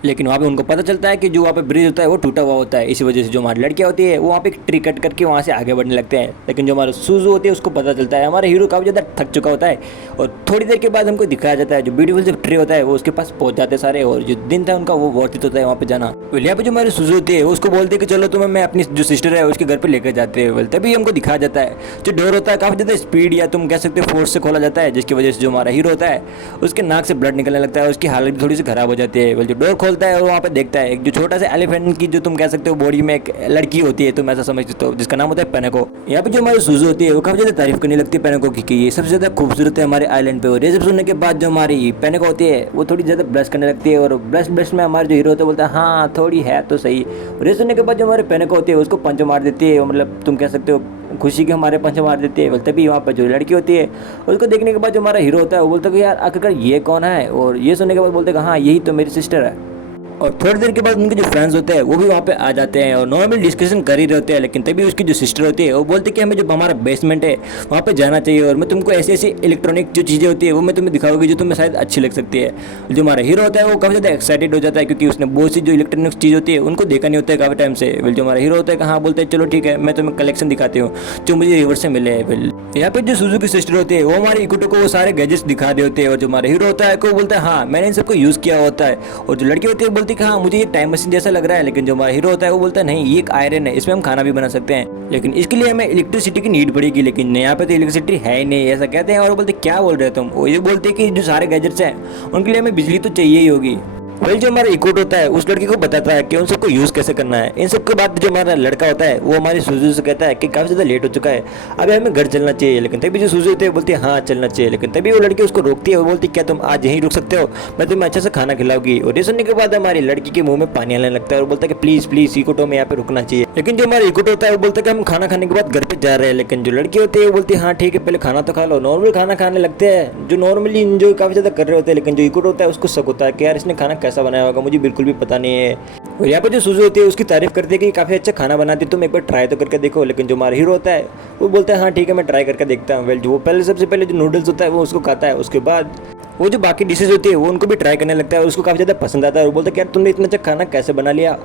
लेकिन वहाँ पे उनको पता चलता है कि जो वहाँ पे ब्रिज होता है वो टूटा हुआ होता है। इसी वजह से जो हमारी लड़कियाँ होती है वो वहाँ पे एक ट्री कट करके वहाँ से आगे बढ़ने लगते हैं। लेकिन जो हमारा सुजू होती है उसको पता चलता है हमारा हीरो काफ़ी ज़्यादा थक चुका होता है और थोड़ी देर के बाद हमको दिखाया जाता है जो ब्यूटीफुल जो ट्री होता है वो उसके पास पहुँच जाते हैं सारे। और जो दिन था उनका वो वर्थित होता है वहाँ पे जाना। यहाँ पे जो हमारी सुजू होती है उसको बोलते हैं कि चलो तुम्हें मैं अपनी जो सिस्टर है उसके घर पर लेकर जाते हैं। तभी हमको दिखाया जाता है जो डोर होता है काफ़ी ज़्यादा स्पीड या तुम कह सकते हो फोर्स से खोला जाता है, जिसकी वजह से जो हमारा हीरो होता है उसके नाक से ब्लड निकलने लगता है, उसकी हालत भी थोड़ी सी खराब हो जाती है। जो डोर खोलता है और वहाँ पे एक जो छोटा सा एलिफेंट की जो तुम कह सकते हो बॉडी में एक लड़की होती है, तुम ऐसा समझ सकते हो, जिसका नाम होता है पेनेको। यहाँ पे जो हमारी सुजू होती है वो काफी ज्यादा तारीफ करने लगती है पेनेको की कि ये सबसे ज्यादा खूबसूरत है हमारे आइलैंड पे। और ये सब सुनने के बाद जो हमारी पेनेको होती है वो थोड़ी ज्यादा ब्लश करने लगती है और ब्लश में हमारे जो हीरो होता है बोलता है हाँ थोड़ी है तो सही। और ये सुनने के बाद जो हमारे पेनेको होती है उसको पंच मार देती है, मतलब तुम कह सकते हो खुशी के हमारे पंच मार देती है। तभी वहाँ पर जो लड़की होती है उसको देखने के बाद जो हमारा हीरो होता है वो बोलता है कि यार आखिरकार ये कौन है। और ये सुनने के बाद बोलते हैं कि हाँ यही तो मेरी सिस्टर है। और थोड़ी देर के बाद उनके जो फ्रेंड्स होते हैं वो भी वहाँ पे आ जाते हैं और नॉर्मल डिस्कशन कर ही रहते हैं। लेकिन तभी उसकी जो सिस्टर होती है वो बोलती है कि हमें जो हमारा बेसमेंट है वहाँ पे जाना चाहिए और मैं तुमको ऐसी ऐसी इलेक्ट्रॉनिक जो चीज़ें होती है वो मैं तुम्हें दिखाऊंगी जो तुम्हें शायद अच्छी लग सकती है। जो हमारा हीरो होता है वो काफ़ी ज़्यादा एक्साइटेड हो जाता है क्योंकि उसने बहुत सी जो इलेक्ट्रॉनिक चीज़ होती है उनको देखा नहीं होता है काफ़ी टाइम से। जो हमारा हीरो होता है कि हाँ बोलते हैं चलो ठीक है मैं तुम्हें कलेक्शन दिखाती हूँ जो मुझे रिवर से मिले हैं। यहाँ पे जो सुजू की सिस्टर होती है वो हमारे इकोटो को वो सारे गैजेट्स दिखा रहे होते हैं और जो हमारा हीरो होता है वो बोलता है हाँ मैंने इन सबको यूज़ किया होता है। और जो लड़की होती है बोलती है कि हाँ मुझे ये टाइम मशीन जैसा लग रहा है। लेकिन जो हमारा हीरो होता है वो बोलता है नहीं ये एक आयरन है, इसमें हम खाना भी बना सकते हैं, लेकिन इसके लिए हमें इलेक्ट्रिसिटी की नीड पड़ेगी। लेकिन यहाँ पे तो इलेक्ट्रिसिटी है ही नहीं, ऐसा कहते हैं। और वो बोलते क्या बोल रहे हो तुम। वो ये बोलते हैं कि जो सारे गैजेट्स हैं उनके लिए हमें बिजली तो चाहिए ही होगी। फिर जो हमारा इकोट होता है उस लड़की को बताता है कि उन सबको यूज़ कैसे करना है। इन सब के बाद जो हमारा लड़का होता है वो हमारी सुजू से कहता है कि काफ़ी ज़्यादा लेट हो चुका है, अभी हमें घर चलना चाहिए। लेकिन तभी जो सुजू होती है बोलती है हाँ चलना चाहिए। लेकिन तभी वो लड़की उसको रोकती है, वो बोलती है क्या तुम आज यहीं रुक सकते हो, मैं तुम्हें अच्छे से खाना खिलाऊंगी। और ये सुनने के बाद हमारी लड़की के मुंह में पानी आने लगता है और बोलता है कि प्लीज़ प्लीज़ इकोटो में यहाँ पे रुकना चाहिए। लेकिन जो हमारा इकोट होता है वो बोलता है कि हम खाना खाने के बाद घर पे जा रहे हैं। लेकिन जो लड़की होती है वो बोलती है हाँ ठीक है पहले खाना तो खा लो। नॉर्मल खाना खाने लगते हैं जो नॉर्मली इंजॉय काफ़ी ज़्यादा कर रहे होते हैं। लेकिन जो इकोट होता है उसको शक होता है कि यार इसने खाना कैसा बनाया होगा, मुझे बिल्कुल भी पता नहीं है। और यहाँ पे जो सुजू होती है उसकी तारीफ करती है कि काफ़ी अच्छा खाना बनाती है, तुम एक बार ट्राई तो करके देखो। लेकिन जो हमारा हीरो होता है वो बोलता है हाँ ठीक है मैं ट्राई करके देखता हूँ। जो पहले सबसे पहले जो नूडल्स होता है वो उसको खाता है, उसके बाद वो जो बाकी डिशेज होती है वो उनको भी ट्राई करने लगता है और उसको काफ़ी ज़्यादा पसंद आता है। और बोलता है कि यार तुमने इतना अच्छा खाना कैसे बना लिया।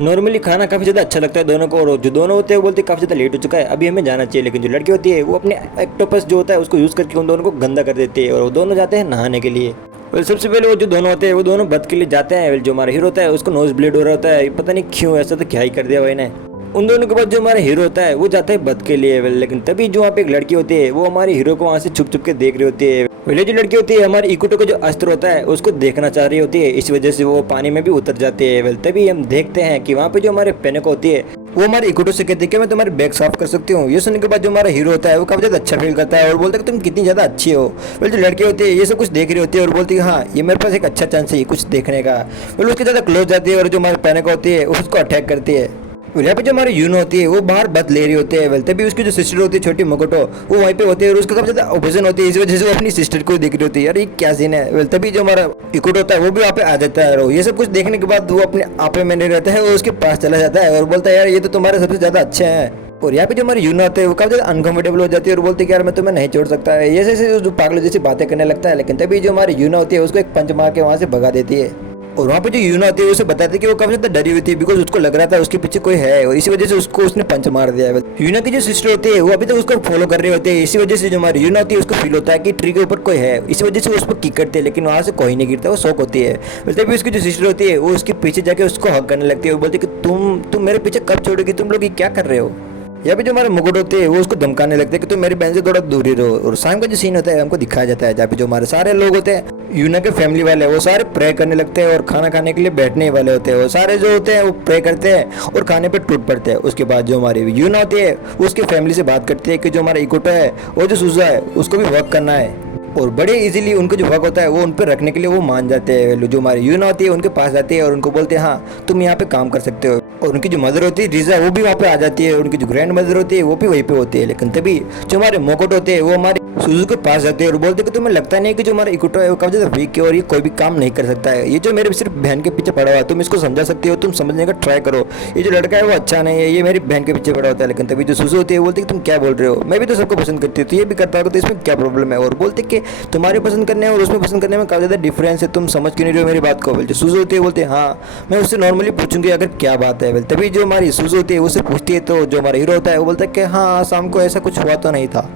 नॉर्मली खाना काफ़ी ज़्यादा अच्छा लगता है दोनों को। और जो दोनों होते हैं वो बोलते हैं काफ़ी ज़्यादा लेट हो चुका है, अभी हमें जाना चाहिए। लेकिन जो लड़की होती है वो अपने एक्टोपस जो होता है उसको यूज़ करके उन दोनों को गंदा कर देती है और वो दोनों जाते हैं नहाने के लिए। वेल सबसे पहले वो जो दोनों होते हैं वो दोनों बद के लिए जाते हैं। वेल जो हमारा हीरो होता है उसको नोज ब्लीड हो रहा होता है, पता नहीं क्यों, ऐसा तो क्या ही कर दिया भाई ने। उन दोनों के बाद जो हमारा हीरो होता है वो जाता है बद के लिए। वेल लेकिन तभी जो वहाँ पे एक लड़की होती है वो हमारे हीरो को वहाँ से छुप छुप के देख रही होती है। वेल जो लड़की होती है हमारी इकोटो का जो अस्त्र होता है उसको देखना चाह रही होती है, इस वजह से वो पानी में भी उतर जाती है। वेल तभी हम देखते हैं कि वहाँ पे जो हमारे पेनको होती है वो हमारे इकोटो से कहती है कि मैं तुम्हारे बैग साफ कर सकती हूँ। ये सुनने के बाद जो हमारा हीरो होता है वो काफी ज्यादा अच्छा फील करता है और बोलता है कि तुम कितनी ज्यादा अच्छी हो। वेल जो लड़की होती है ये सब कुछ देख रही होती है और बोलती है हाँ ये मेरे पास एक अच्छा चांस है कुछ देखने का। वेल उसके ज्यादा क्लोज जाती है और जो हमारे पेनको होती है उसको अटैक करती है। यहाँ पे जो हमारी यूनो होती है वो बाहर बद ले रही होती है। वेल तभी उसकी जो सिस्टर होती है छोटी मोकोटो वो वहीं पे होती है और उसका काफी ज्यादा ऑपोजिशन होती है, इस वजह से वो अपनी सिस्टर को देख रही होती है। यार ये क्या सीन है। वेल तभी जो हमारा इकोटो होता है वो भी वहाँ पे आ जाता है और ये सब कुछ देखने के बाद वो अपने आपे में नहीं रहता है और उसके पास चला जाता है और बोलता है यार ये तो तुम्हारे सबसे ज्यादा अच्छे हैं। और यहाँ पे जो हमारी यूनो आते हैं वो काफी ज्यादा अनकंफर्टेबल हो जाती है और बोलती है कि यार मैं तुम्हें नहीं छोड़ सकता है, ये जैसे जो पागलों जैसी बातें करने लगता है। लेकिन तभी जो हमारी यूनो होती है उसको एक पंच मार के वहाँ से भगा देती है। और वहाँ पे जो यूना होती है उसे बताती है कि वो काफी ज्यादा डरी हुई थी बिकॉज उसको लग रहा था उसके पीछे कोई है और इसी वजह से उसको उसने पंच मार दिया है। यूना की जो सिस्टर होती है वो अभी तक उसको फॉलो कर रही होती है, इसी वजह से जो हमारी यूना होती है उसको फील होता है कि ट्री के ऊपर कोई है, इसी वजह से वो उस पर किक करती है लेकिन वहाँ से कोई नहीं गिरता, वो शौक होती है। तभी उसकी जो सिस्टर होती है वो उसके पीछे जाके उसको हक करने लगती है और बोलती है कि तुम मेरे पीछे कब छोड़ोगी, तुम लोग ये क्या कर रहे हो। यहाँ पे जो हमारे मुकुट होते हैं वो उसको धमकाने लगते हैं कि तुम मेरी बहन से थोड़ा दूर ही रहो। और शाम का जो सीन होता है हमको दिखाया जाता है जहाँ पे जो हमारे सारे लोग होते हैं यूना के फैमिली वाले वो सारे प्रे करने लगते हैं और खाना खाने के लिए बैठने वाले होते हैं। वो सारे जो होते हैं वो प्रे करते हैं और खाने पे टूट पड़ते हैं। उसके बाद जो हमारी यूना होती है वो उसके फैमिली से बात करती है कि जो हमारा इकोटो है और जो सुजा है उसको भी वर्क करना है और बड़े इजीली उनको जो हक होता है वो उन पर रखने के लिए वो मान जाते हैं। जो हमारी यूना होती है उनके पास जाती है और उनको बोलते हैं हाँ तुम यहाँ पे काम कर सकते हो। और उनकी जो मदर होती है रिजा वो भी वहाँ पे आ जाती है, उनकी जो ग्रैंड मदर होती है वो भी वहीं पे होती है। लेकिन तभी जो हमारे मोकोट होते हैं वो हमारे सुजू के पास जाते हैं और बोलते हैं कि तुम्हें लगता नहीं कि जो हमारा इकोटो है वो काफी ज्यादा वीक है और ये कोई भी काम नहीं कर सकता है, ये जो मेरे सिर्फ बहन के पीछे पड़ा हुआ है तुम इसको समझा सकते हो, तुम समझने का ट्राई करो, ये जो लड़का है वो अच्छा नहीं है, ये मेरी बहन के पीछे पड़ा होता है। लेकिन तभी जो सुजू होती है बोलती है कि तुम क्या बोल रहे हो, मैं भी तो सबको पसंद करती हूँ तो ये भी करता होगा तो इसमें क्या प्रॉब्लम है। और बोलते कि तुम्हारे पसंद करने और उसमें पसंद करने में काफी ज्यादा डिफरेंस है, तुम समझ क्यों नहीं रहे हो मेरी बात को। जो सुजू होती है बोलते हैं हाँ मैं उससे नॉर्मली पूछूंगी अगर क्या बात है। तभी जो हमारी सुजू होती है उससे पूछती है तो जो हमारा हीरो होता है वो बोलता है कि हाँ शाम को ऐसा कुछ हुआ तो नहीं था।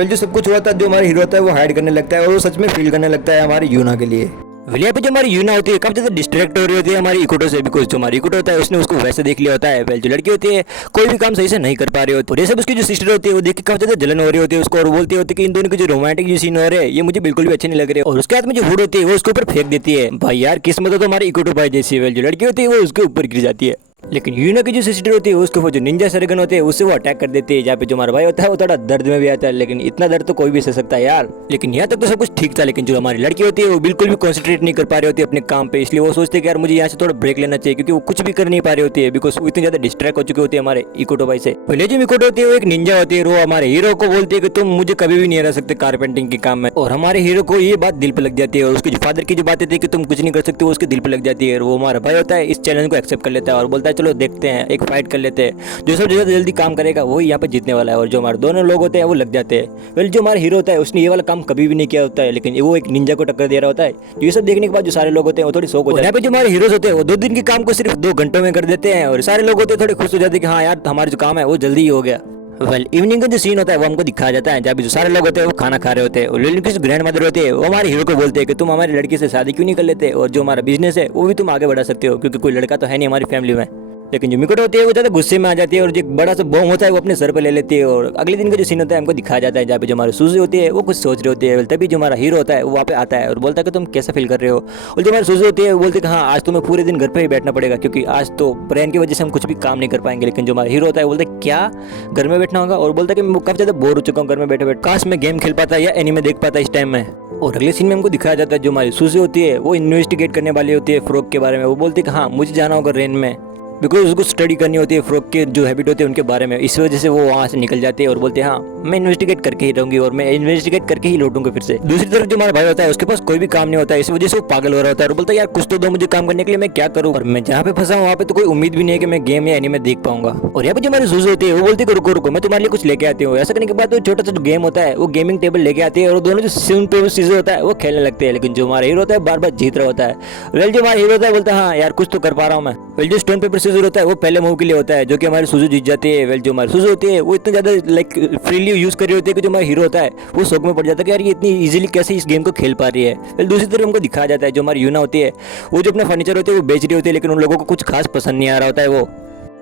जो सब कुछ हुआ था जो हमारा हीरो होता है वो हाइड करने लगता है और वो सच में फील करने लगता है हमारी यूना के लिए। यहाँ पे जो हमारी यूना होती है काफी ज्यादा डिस्ट्रैक्ट हो रही होती है हमारी इकोटो से, बिकॉज जो हमारी इकोटो होता है उसने उसको वैसे देख लिया होता है। जो लड़की होती है कोई भी काम सही से नहीं कर पा रही होती और ये सब उसकी जो सिस्टर होती है वो देख के काफी ज्यादा जलन हो रही होती है उसको और बोलती होती है कि इन दोनों के जो रोमांटिक जो सीन हो रहे हैं ये मुझे बिल्कुल भी अच्छे नहीं लग रहे। और उसके हाथ में जो हुड होती है वो उसके ऊपर फेंक देती है। भाई यार किस्मत हो तो हमारी इकोटो भाई जैसी है। जो लड़की होती है वो उसके ऊपर गिर जाती है लेकिन यूना की जो सिस्टर होती है उसके ऊपर जो निंजा सरगन होते हैं उससे वो अटैक कर देती है। जहाँ पे जो हमारा भाई होता है वो थोड़ा दर्द में भी आता है, लेकिन इतना दर्द तो कोई भी सह सकता है यार। लेकिन यहाँ तक तो सब कुछ ठीक था, लेकिन जो हमारी लड़की होती है वो बिल्कुल भी कॉन्सेंट्रेट नहीं कर पा रही होती है अपने काम पे, इसलिए वो सोचते हैं कि यार मुझे यहाँ से थोड़ा ब्रेक लेना चाहिए क्योंकि वो कुछ भी कर नहीं पा रही होती है बिकॉज वो इतनी ज्यादा डिस्ट्रैक्ट हो चुकी होती है हमारे इकोटो भाई से। पहले जो इकोटो होती है वो एक निंजा होती है, वो हमारे हीरो को बोलती है कि तुम मुझे कभी भी नहीं हरा सकते कारपेंटिंग के काम में। और हमारे हीरो को ये बात दिल पे लग जाती है और उसके जो फादर की जो बातें थी कि तुम कुछ नहीं कर सकते वो उसके दिल पे लग जाती है। और वो हमारा भाई होता है इस चैलेंज को एक्सेप्ट कर लेता है और बोलता है चलो देखते हैं एक फाइट कर लेते हैं, जो सब जल्दी जल्दी काम करेगा वही यहाँ पे जीतने वाला है। और जो हमारे दोनों लोग होते हैं वो लग जाते हैं। वेल जो हमारा हीरो होता है उसने ये वाला काम कभी भी नहीं किया होता है, लेकिन वो एक निंजा को टक्कर दे रहा होता है। ये सब देखने के बाद जो सारे लोग होते हैं वो थोड़ी शौक होता है। यहाँ पे जो हमारे हीरोज होते हैं वो 2 दिन के काम को सिर्फ 2 घंटों में कर देते हैं और सारे लोग होते हैं थोड़े खुश हो जाते हैं कि हाँ यार हमारा जो काम है वो जल्दी ही हो गया। वेल इवनिंग का जो सीन होता है वो हमको दिखाया जाता है जहाँ भी जो सारे लोग होते हैं वो खाना खा रहे होते हैं और लड़की जो ग्रैंड मदर होती है वो हमारे हीरो को बोलते हैं कि तुम हमारी लड़की से शादी क्यों नहीं कर लेते और जो हमारा बिजनेस है वो भी तुम आगे बढ़ा सकते हो क्योंकि कोई लड़का तो है नहीं हमारी फैमिली में। लेकिन जो मिकोटो होती है वो ज़्यादा गुस्से में आ जाती है और जो एक बड़ा सा बॉम्ब होता है वो अपने सर पे ले लेती है। और अगले दिन का जो सीन होता है हमको दिखाया जाता है जहाँ पे जो हमारी सूजी होती है वो कुछ सोच रही होती है। तभी जो हमारा हीरो होता है वो वहाँ पे आता है और बोलता है कि तुम कैसा फील कर रहे हो। और जो हमारी सूजी होती है वो बोलती है कि हाँ आज तुम्हें पूरे दिन घर पे ही बैठना पड़ेगा क्योंकि आज तो ब्रेन की वजह से हम कुछ भी काम नहीं कर पाएंगे। लेकिन जो हमारा हीरो होता है बोलता है क्या घर में बैठना होगा और बोलता है कि मैं काफ़ी ज़्यादा बोर हो चुका हूँ घर में बैठे बैठे, काश मैं गेम खेल पाता या एनीमे देख पाता इस टाइम में। और अगले सीन में हमको दिखाया जाता है जो हमारी सूजी होती है वो इन्वेस्टिगेट करने वाली होती है फ्रॉग के बारे में। वो बोलती है कि हाँ मुझे जाना होगा रेन में बिकॉज उसको स्टडी करनी होती है फ्रॉग के जो हैबिट होते हैं उनके बारे में, इस वजह से वो वहाँ से निकल जाते हैं और बोलते हैं हाँ मैं इन्वेस्टिगेट करके ही रहूंगी और मैं इन्वेस्टिगेट करके ही लौटूंगा फिर से। दूसरी तरफ जो हमारा भाई होता है उसके पास कोई भी काम नहीं होता है, इस वजह से वो पागल हो रहा होता है और बोलता है यार कुछ तो दो मुझे काम करने के लिए, मैं क्या करूँ और मैं जहाँ पे फंसा हूँ वहाँ पे तो कोई उम्मीद भी नहीं है कि मैं गेम या एनीमे देख पाऊंगा। और यहाँ पे जो हमारी सूज होती है वो बोलती है रुको रुको मैं तुम्हारे लिए कुछ लेके आती हूँ। ऐसा करने के बाद वो छोटा सा जो गेम होता है वो गेमिंग टेबल लेके आती है और दोनों जो सिम पे चीजें होता है वो खेलने लगते हैं। लेकिन जो हमारा हीरो होता है बार बार जीत रहा होता है। वेल जो हमारा हीरो होता है बोलता है हाँ यार कुछ तो कर पा रहा हूँ मैं। वेल जो स्टोन पेपर सीजर होता है वो पहले मूव के लिए होता है, जो कि हमारे सुजू जीत जाती है। वेल जो हमारी सुजू होती है वो इतना ज़्यादा लाइक फ्रीली यूज़ कर रही होती है कि जो हमारा हीरो होता है वो शौक में पड़ जाता है कि यार ये इतनी इजीली कैसे इस गेम को खेल पा रही है। वेल दूसरी तरफ हमको दिखाया जाता है जो हमारी यूना होती है वो जो अपना फर्नीचर होती है वो बेच रही होती है, लेकिन उन लोगों को कुछ खास पसंद नहीं आ रहा होता है। वो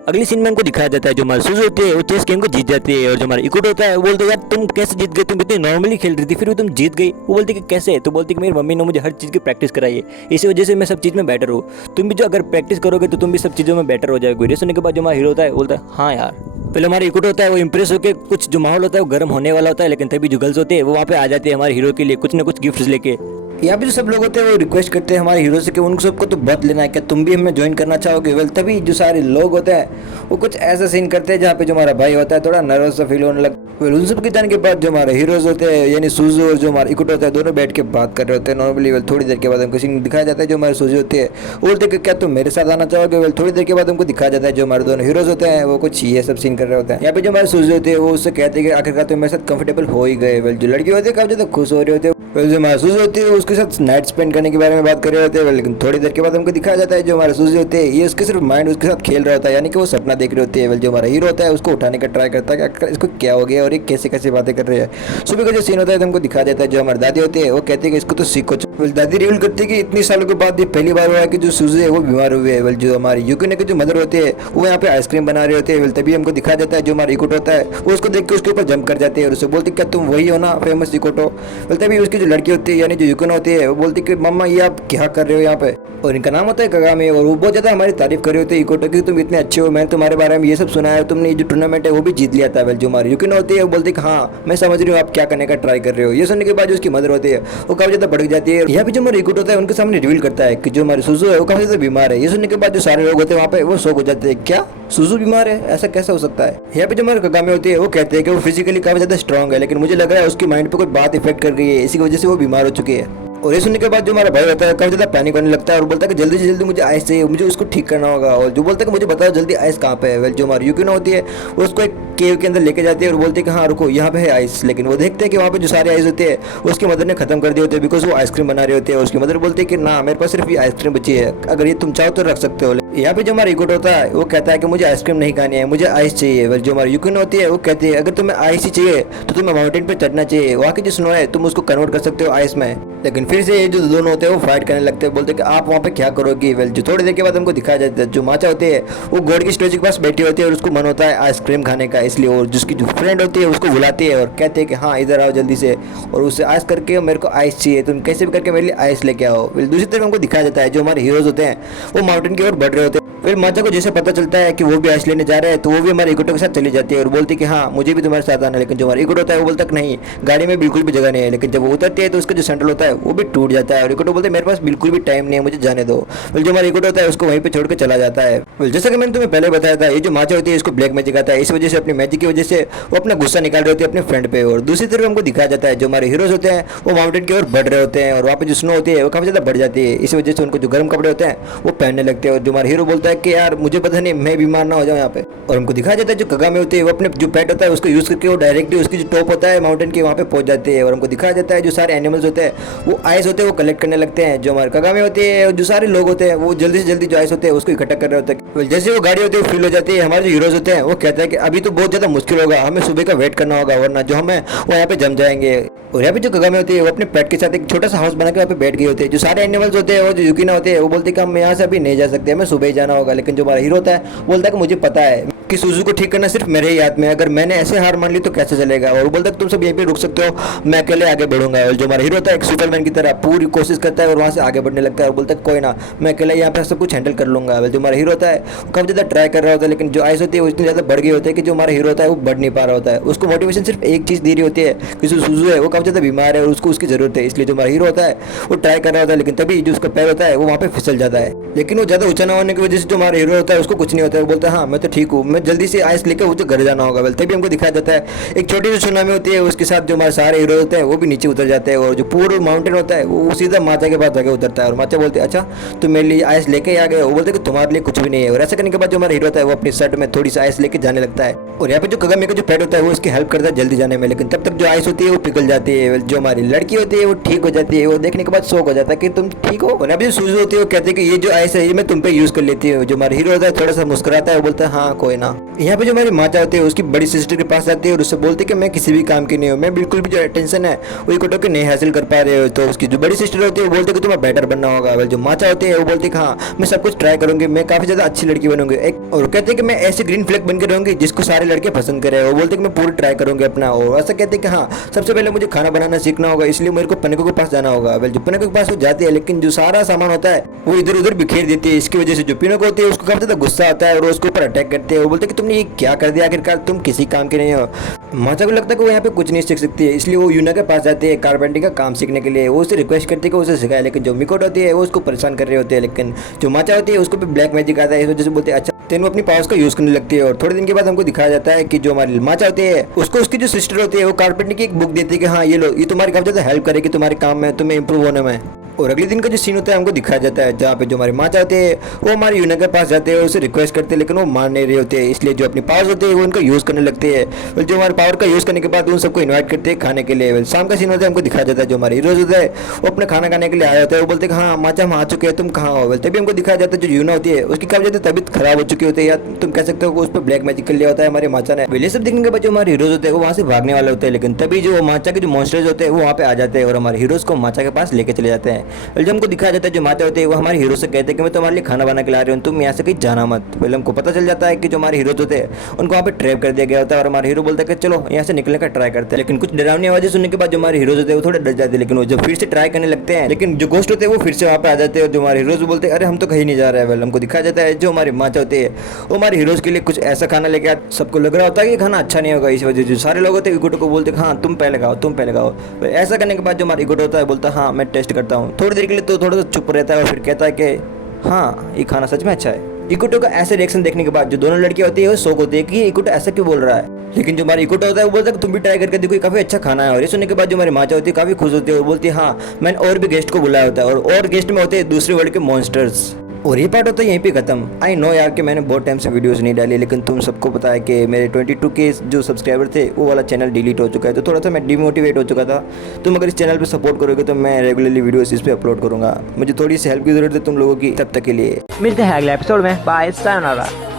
अगली सीन में हमको दिखाया जाता है जो हमारी सुजू होती है वो चेस गेम को जीत जाती है, और जो हमारा इकोटो होता है वो बोलते हैं यार तुम कैसे जीत गए, तुम इतनी नॉर्मली खेल रही थी फिर भी तुम जीत गई। वो बोलती कि कैसे, तो बोलती कि मेरी मम्मी ने मुझे हर चीज़ की प्रैक्टिस कराई है, इसी वजह से मैं सब चीज़ में बेटर हूँ। तुम भी जो अगर प्रैक्टिस करोगे तो तुम भी सब चीज़ों में बेटर हो जाओगे। ये सुनने के बाद जो हमारा हीरो होता है बोलता है हाँ यार। पहले हमारा इकोटो होता है वो इंप्रेस होकर कुछ जो माहौल होता है वो गर्म होने वाला होता है, लेकिन तभी जो गर्ल्स होते हैं वो वहाँ पे आ जाते हैं हमारे हीरो के लिए कुछ ना कुछ गिफ्ट्स लेके। यहाँ पे जो सब लोग होते हैं वो रिक्वेस्ट करते हैं हमारे हीरो से कि उन सबको तो बत लेना है, क्या तुम भी हमें ज्वाइन करना चाहोगे। वेल तभी जो सारे लोग होते हैं वो कुछ ऐसा सीन करते हैं जहाँ पे जो हमारा भाई होता है थोड़ा नर्वस सा फील होने लग। वेल उन सब के जाने के बाद जो हमारे हीरोज होते हैं यानी सुजू और जो हमारा इकोटो होता है दोनों बैठ के बात कर रहे होते हैं नॉर्मली। वेल थोड़ी देर के बाद हमको सीन दिखाया जाता है जो हमारी सुजू होती है वो बोलते हैं कि क्या तुम मेरे साथ आना चाहोगे। वेल थोड़ी देर के बाद हमको दिखाया जाता है जो हमारे दोनों हीरोज होते हैं वो कुछ ये सब सीन कर रहे होते हैं। यहाँ पे जो हमारे सुजू होते हैं वो उससे कहते हैं कि आखिरकार तुम मेरे साथ कंफर्टेबल हो ही गए। वेल जो लड़की होती है काफी ज्यादा खुश हो रही होती है। वेल जो हमारे सुजू होती है उसके साथ नाइट स्पेंड करने के बारे में बात कर रहे होते हैं। लेकिन थोड़ी देर के बाद हमको दिखाया जाता है जो हमारे सुजू होते हैं ये उसके सिर्फ माइंड उसके साथ खेल रहा होता है, यानी कि वो सपना देख रही होती है। वेल जो हमारा हीरो होता है उसको उठाने का ट्राई करता है कि इसको क्या हो गया और ये कैसे कैसे बातें कर रहे हैं। सुबह का जो सीन होता है तो हमको दिखाया जाता है जो हमारी दादी होती है वो कहती है कि इसको तो सीखो। वेल दादी रिवील करती है कि इतनी सालों के बाद ये पहली बार हुआ है कि जो सुजू है वो बीमार हुए है। वेल जो हमारी यूकिने की जो मदर होती है वो यहाँ पे आइसक्रीम बना रही होती है। वेल तभी हमको दिखाया जाता है जो हमारा इकोटो होता है वो उसको देख के उसके ऊपर जंप कर जाती है और उससे बोलती है क्या तुम वही हो ना फेमस इकोटो। वेल तभी उसकी जो लड़की होती है यानी जो यूकिनो होती है वो बोलती है कि मम्मा ये आप क्या कर रहे हो यहाँ पे, और इनका नाम होता है कगामी। और वो बहुत ज़्यादा हमारी तारीफ कर रही होती है इकोटो की तुम इतने अच्छे हो, मैंने तुम्हारे बारे में ये सब सुना है, तुमने ये जो टूर्नामेंट है वो भी जीत लिया था। वेल जो हमारी यूकिनो होती है वो बोलती है कि हाँ मैं समझ रही हूँ आप क्या करने का ट्राई कर रहे हो। ये सुनने के बाद जो उसकी मदर होती है वो काफ़ी ज़्यादा भड़क जाती है। यहाँ पे जो हमारा इकोटो होता है उनके सामने रिवील करता है कि जो हमारे सुजू है वो काफ़ी ज़्यादा बीमार है। ये सुनने के बाद जो सारे लोग होते हैं वहाँ पे वो शौक हो जाते हैं, क्या सुजू बीमार है, ऐसा कैसा हो सकता है। यहाँ पे जो हमारे कगामी होती है वो कहते हैं कि वो फिजिकली काफ़ी ज़्यादा स्ट्रॉन्ग है, लेकिन मुझे लग रहा है उसकी माइंड पे कोई बात इफेक्ट कर गई है, इसी की वजह से वो बीमार हो चुकी है। और ये सुनने के बाद जो हमारा भाई होता है काफी ज्यादा पैनिक होने लगता है और बोलता है कि जल्दी से जल्दी मुझे आइस चाहिए, मुझे उसको ठीक करना होगा। और जो बोलता है कि मुझे बताओ जल्दी आइस कहाँ पे है। वेल जो हमारी यूकिनो होती है वो उसको एक केव के अंदर लेके जाती है और बोलती है कि हाँ रुको यहाँ पे है आइस। लेकिन वो देखते हैं कि वहाँ पे जो सारे आइस होते हैं उसकी मदर ने खत्म कर दिए होते हैं बिकॉज वो आइसक्रीम बना रही होती है। उसकी मदर बोलती है कि ना मेरे पास सिर्फ ये आइसक्रीम बची है, अगर ये तुम चाहो तो रख सकते हो। यहाँ पे जो हमारा इकोटो होता है वो कहता है कि मुझे आइसक्रीम नहीं खानी है, मुझे आइस चाहिए। वेल जो हमारी यूकिनो होती है वो कहती है अगर तुम्हें आइस ही चाहिए तो तुम्हें माउंटेन पे चढ़ना चाहिए, वहाँ की जो स्नो है तुम उसको कन्वर्ट कर सकते हो आइस में। लेकिन फिर से ये जो दोनों होते हैं वो फाइट करने लगते हैं, बोलते हैं कि आप वहाँ पे क्या करोगी। वेल जो थोड़ी देर के बाद हमको दिखाया जाता है जो माचा होती है वो घोड़े की स्टेज के पास बैठी होती है और उसको मन होता है आइसक्रीम खाने का, इसलिए और जिसकी जो फ्रेंड होती है उसको बुलाती है और कहते हैं कि हाँ इधर आओ जल्दी से, और उससे आइस करके मेरे को आइस चाहिए, तुम कैसे भी करके मेरे लिए आइस लेके आओ। फिर दूसरी तरफ हमको दिखाया जाता है जो हमारे हीरोज होते हैं वो माउंटेन की ओर बढ़ रहे होते हैं। फिर माचा को जैसे पता चलता है कि वो भी आइस लेने जा रहे हैं तो वो भी हमारे इकोटो के साथ चली जाती है और बोलती है कि हाँ मुझे भी तुम्हारे साथ आना है। लेकिन जो हमारा इकोटो होता है वो बोलता है नहीं गाड़ी में बिल्कुल भी जगह नहीं है। लेकिन जब वो उतरती है तो उसका जो सेंट्रल होता है वो भी टूट जाता है और इकोटो बोलते हैं मेरे पास बिल्कुल भी टाइम नहीं है, मुझे जाने दो। फिर जो हमारा इकोटो होता है उसको वहीं पे छोड़ के चला जाता है। जैसा कि मैंने तुम्हें पहले बताया था ये जो माचा होती है इसको ब्लैक मैजिक आता है, इस वजह से अपनी मैजिक की वजह से वो अपना गुस्सा निकाल रहे होते हैं अपने फ्रेंड पे। और दूसरी तरफ हमको दिखाया जाता है जो हमारे हीरोज होते हैं वो माउंटेन की ओर बढ़ रहे होते हैं और वहाँ पे जो स्नो होती है वो काफी ज्यादा बढ़ जाती है, इस वजह से उनको जो गर्म कपड़े होते हैं वो पहनने लगते हैं। और जो हमारा हीरो बोलता है कि यार मुझे पता नहीं मैं बीमार ना हो जाऊँ यहाँ पे। और हमको दिखाया जाता है जो कगामी होती है वो अपने जो पेट होता है उसको यूज करके वो डायरेक्टली उसकी जो टॉप होता है माउंटेन के वहाँ पे पहुंच जाते हैं। और हमको दिखाया जाता है जो सारे एनिमल्स होते हैं वो आइस होते हैं वो कलेक्ट करने लगते हैं। जो हमारे कगामी होते हैं और जो सारे लोग होते हैं वो जल्दी से जल्दी जो आइस होते हैं उसको इकट्ठा कर रहे होते हैं। जैसे वो गाड़ी होती है फील हो जाती है, हमारे जो हीरोज होते हैं वो कहते हैं कि अभी तो बहुत ज्यादा मुश्किल होगा, हमें सुबह का वेट करना होगा वरना जो हमें वो यहाँ पे जम जाएंगे। और यहाँ पे जो कगामी होती है वो अपने पेट के साथ एक छोटा सा हाउस बना के वहाँ पे बैठ गई होती है। जो सारे एनिमल्स होते हैं वो जो यूकिना होते हैं वो बोलते हैं कि हम यहाँ से अभी नहीं जा सकते, हमें सुबह ही जाना होगा। लेकिन जो हमारा हीरो होता है बोलता है कि मुझे पता है कि सुजू को ठीक करना सिर्फ मेरे ही हाथ में है, अगर मैंने ऐसे हार मान ली तो कैसे चलेगा। और वो बोलता है तुम सब यहीं पे रुक सकते हो, मैं अकेले आगे बढ़ूंगा। और जो हमारा हीरो होता है एक सुपरमैन की तरह पूरी कोशिश करता है और वहाँ से आगे बढ़ने लगता है और बोलता है कोई ना मैं अकेला यहाँ पे सब कुछ हैंडल कर लूंगा। जो हमारा हीरो होता है वो काफी ज्यादा ट्राई कर रहा होता है, लेकिन जो आइस होती है वो इतनी ज्यादा बढ़ गई होती है कि जो हमारा हीरो होता है वो बढ़ नहीं पा रहा होता है। उसको मोटिवेशन सिर्फ एक चीज दे रही होती है कि जो सुजू है वो काफी ज्यादा बीमार है और उसको उसकी जरूरत है, इसलिए जो हमारा हीरो होता है वो ट्राई कर रहा होता है। लेकिन तभी जो उसका पैर होता है वो वहाँ पे फिसल जाता है, लेकिन वो ज्यादा ऊंचा ना होने की वजह से जो हमारा हीरो होता है उसको कुछ नहीं होता है। वो बोलता है हाँ मैं तो ठीक हूँ, मैं हमें जल्दी से आइस लेकर वो घर जाना होगा। तभी हमको दिखाया जाता है एक छोटी सी सुनामी होती है, उसके साथ जो हमारे सारे हीरो होते हैं वो भी नीचे उतर जाते हैं और जो पूरा माउंटेन होता है वो सीधा माचा के पास जाके उतरता है और माचा बोलते हैं अच्छा तुम मेरे लिए आइस लेके आ गए। वो बोलते हैं कि तुम्हारे लिए कुछ भी नहीं है। और ऐसा करने के बाद जो हमारा हीरो होता है वो अपनी शर्ट में थोड़ी सी आइस लेके जाने लगता है और यहाँ पे जो कगामी का जो पेट होता है वो उसकी हेल्प करता है जल्दी जाने में, लेकिन तब तक जो आइस होती है वो पिघल जाती है। जो हमारी लड़की होती है वो ठीक हो जाती है, वो देखने के बाद शौक हो जाता है कि तुम ठीक हो। और यहाँ पे जो सूज होती है वो कहते हैं कि ये जो आइस है ये मैं तुम पे यूज कर लेती हूँ। जो हमारा हीरो होता है थोड़ा सा मुस्कुराता है, वो बोलता है हाँ कोई ना। यहाँ पे जो हमारी माचा होती है उसकी बड़ी सिस्टर के पास आती है और उससे बोलती है कि मैं किसी भी काम की नहीं हूँ, मैं बिल्कुल भी जो अटेंशन है वो इकोटो के नहीं हासिल कर पा रहे हो। तो उसकी जो बड़ी सिस्टर होती है वो बोलती है कि तुम्हें बेटर बनना होगा। जो माचा होती है वो बोलती है कि हाँ मैं सब कुछ ट्राई करूंगी, मैं काफी ज्यादा अच्छी लड़की बनूंगी और कहते हैं कि मैं ऐसे ग्रीन फ्लैग बनकर रहूंगी जिसको सारे लड़के पसंद करे। वो बोलते हैं कि मैं पूरी ट्राई करूंगी अपना। और ऐसा कहते हैं कि हाँ सबसे पहले मुझे खाना बनाना सीखना होगा, इसलिए मेरे को पनको के पास जाना होगा। जो पनको के पास वो जाती है लेकिन जो सारा सामान होता है वो इधर उधर बिखेर देती है। इसकी वजह से जो पिनोको होती है उसको काफी ज्यादा गुस्सा आता है और उसके ऊपर अटैक करते हैं। वो बोलते हैं कि तुमने ये क्या कर दिया, आखिरकार तुम किसी काम के नहीं हो। माचा को लगता है कि वो यहाँ पे कुछ नहीं सीख सकती है, इसलिए वो यूना के पास जाती है कारपेंटिंग का काम सीखने के लिए। वो उससे रिक्वेस्ट करती है कि उसे सिखाए, लेकिन जो मिकोट होती है वो उसको परेशान कर रही होती है। लेकिन जो माचा होती है उसको भी ब्लैक मैजिक आता है, इस वजह से बोलते हैं अच्छा तेन अपनी पावर्स का यूज करने लगती है। और थोड़े दिन के बाद हमको दिखाया जाता है कि जो हमारी माचा होती है उसको उसकी जो सिस्टर होती है वो कारपेंटिंग की एक बुक देती है कि हाँ ये लो, ये तुम्हारी काफी ज्यादा हेल्प करेगी तुम्हारे काम में, तुम्हें इंप्रूव होने में। और अगले दिन का जो सीन होता है हमको दिखाया जाता है जहाँ पे जो हमारी माँ चाहते हैं वो हमारे यूना के पास जाते हैं, उसे रिक्वेस्ट करते हैं लेकिन वो मान नहीं रहे होते हैं। इसलिए जो अपनी पावर्स होते हैं वो उनका यूज़ करने लगते हैं। जो हमारे पावर का यूज़ करने के बाद उन सबको इन्वाइट करते हैं खाने के लिए। शाम का सीन होता है हमको दिखाया जाता है जो हमारे हीरोज होता है वो अपने खाना खाने के लिए आए होते हैं। वो बोलते हैं हाँ माचा हम आ चुके हैं, तुम कहाँ हो। तभी हमको दिखाया जाता है जो यूना होती है उसकी काफी ज्यादा तबीयत खराब हो चुकी होती है, या तुम कह सकते हो उस पर ब्लैक मैजिक कर लिया होता है हमारे माचा ने। ये सब देखने के बाद जो हमारे हीरोज होते हैं वो वहाँ से भागने वाले होते हैं, लेकिन तभी जो माचा के जो मॉन्स्टर्स होते हैं वो वहाँ पे आ जाते हैं और हमारे हीरोज को माचा के पास लेके चले जाते हैं। जब हमको दिखाया जाता है जो माता होते हैं वो हमारे हीरो से कहते हैं कि मैं तुम्हारे लिए खाना बना के ला रही हूँ, तुम यहाँ से कहीं जाना मत। पहले हमको पता चल जाता है कि जो हमारे हीरोज होते हैं उनको वहाँ पे ट्रैप कर दिया गया होता है और हमारे हीरो बोलते हैं कि चलो यहाँ से निकलने का ट्राई करते हैं। लेकिन कुछ डरावनी आवाजें सुनने के बाद जो हमारे हीरोज होते हैं वो थोड़े डर जाते हैं, लेकिन वो जब फिर से ट्राई करने लगते हैं लेकिन जो गोस्ट होते हैं वो फिर से वहाँ पे आ जाते हैं। जो हमारे हीरोज बोलते हैं अरे हम तो कहीं नहीं जा रहे हैं। हमको दिखाया जाता है जो हमारी माचा होती है वो हमारे हीरोज के लिए कुछ ऐसा खाना लेके आ, सबको लग रहा होता है कि खाना अच्छा नहीं होगा, इस वजह से जो सारे लोग होते हैं इकोटो को बोलते हैं हाँ तुम पहले खाओ तुम पहले खाओ। ऐसा करने के बाद जो हमारा इकोटो होता है बोलता है हाँ मैं टेस्ट करता हूँ। थोड़ी देर के लिए तो थोड़ा सा चुप रहता है और फिर कहता है कि हाँ ये खाना सच में अच्छा है। इकोटो का ऐसे रिएक्शन देखने के बाद जो दोनों लड़कियां होती है वो शौक होती है कि इकोटो ऐसा क्यों बोल रहा है। लेकिन जो हमारा इकोटो होता है वो बोलता है तुम भी ट्राई करके देखो, काफी अच्छा खाना है। और ये सुनने के बाद जो हमारी माचा होती है काफी खुश होती है और बोलती है हाँ मैंने और भी गेस्ट को बुलाया होता है और गेस्ट में होते हैं दूसरे वर्ल्ड के मॉन्स्टर्स। और ये पार्ट होता है यहीं पे खत्म। आई नो यार कि मैंने बहुत टाइम से वीडियोस नहीं डाली, लेकिन तुम सबको पता है कि मेरे 22K जो सब्सक्राइबर थे वो वाला चैनल डिलीट हो चुका है, तो थोड़ा सा मैं डिमोटिवेट हो चुका था। तुम अगर इस चैनल पे सपोर्ट करोगे तो मैं रेगुलरली वीडियोस इस पे अपलोड करूँगा। मुझे थोड़ी सी हेल्प की ज़रूरत है तुम लोगों की, तब तक के लिए मिलते हैं अगले एपिसोड में। Bye, sayonara.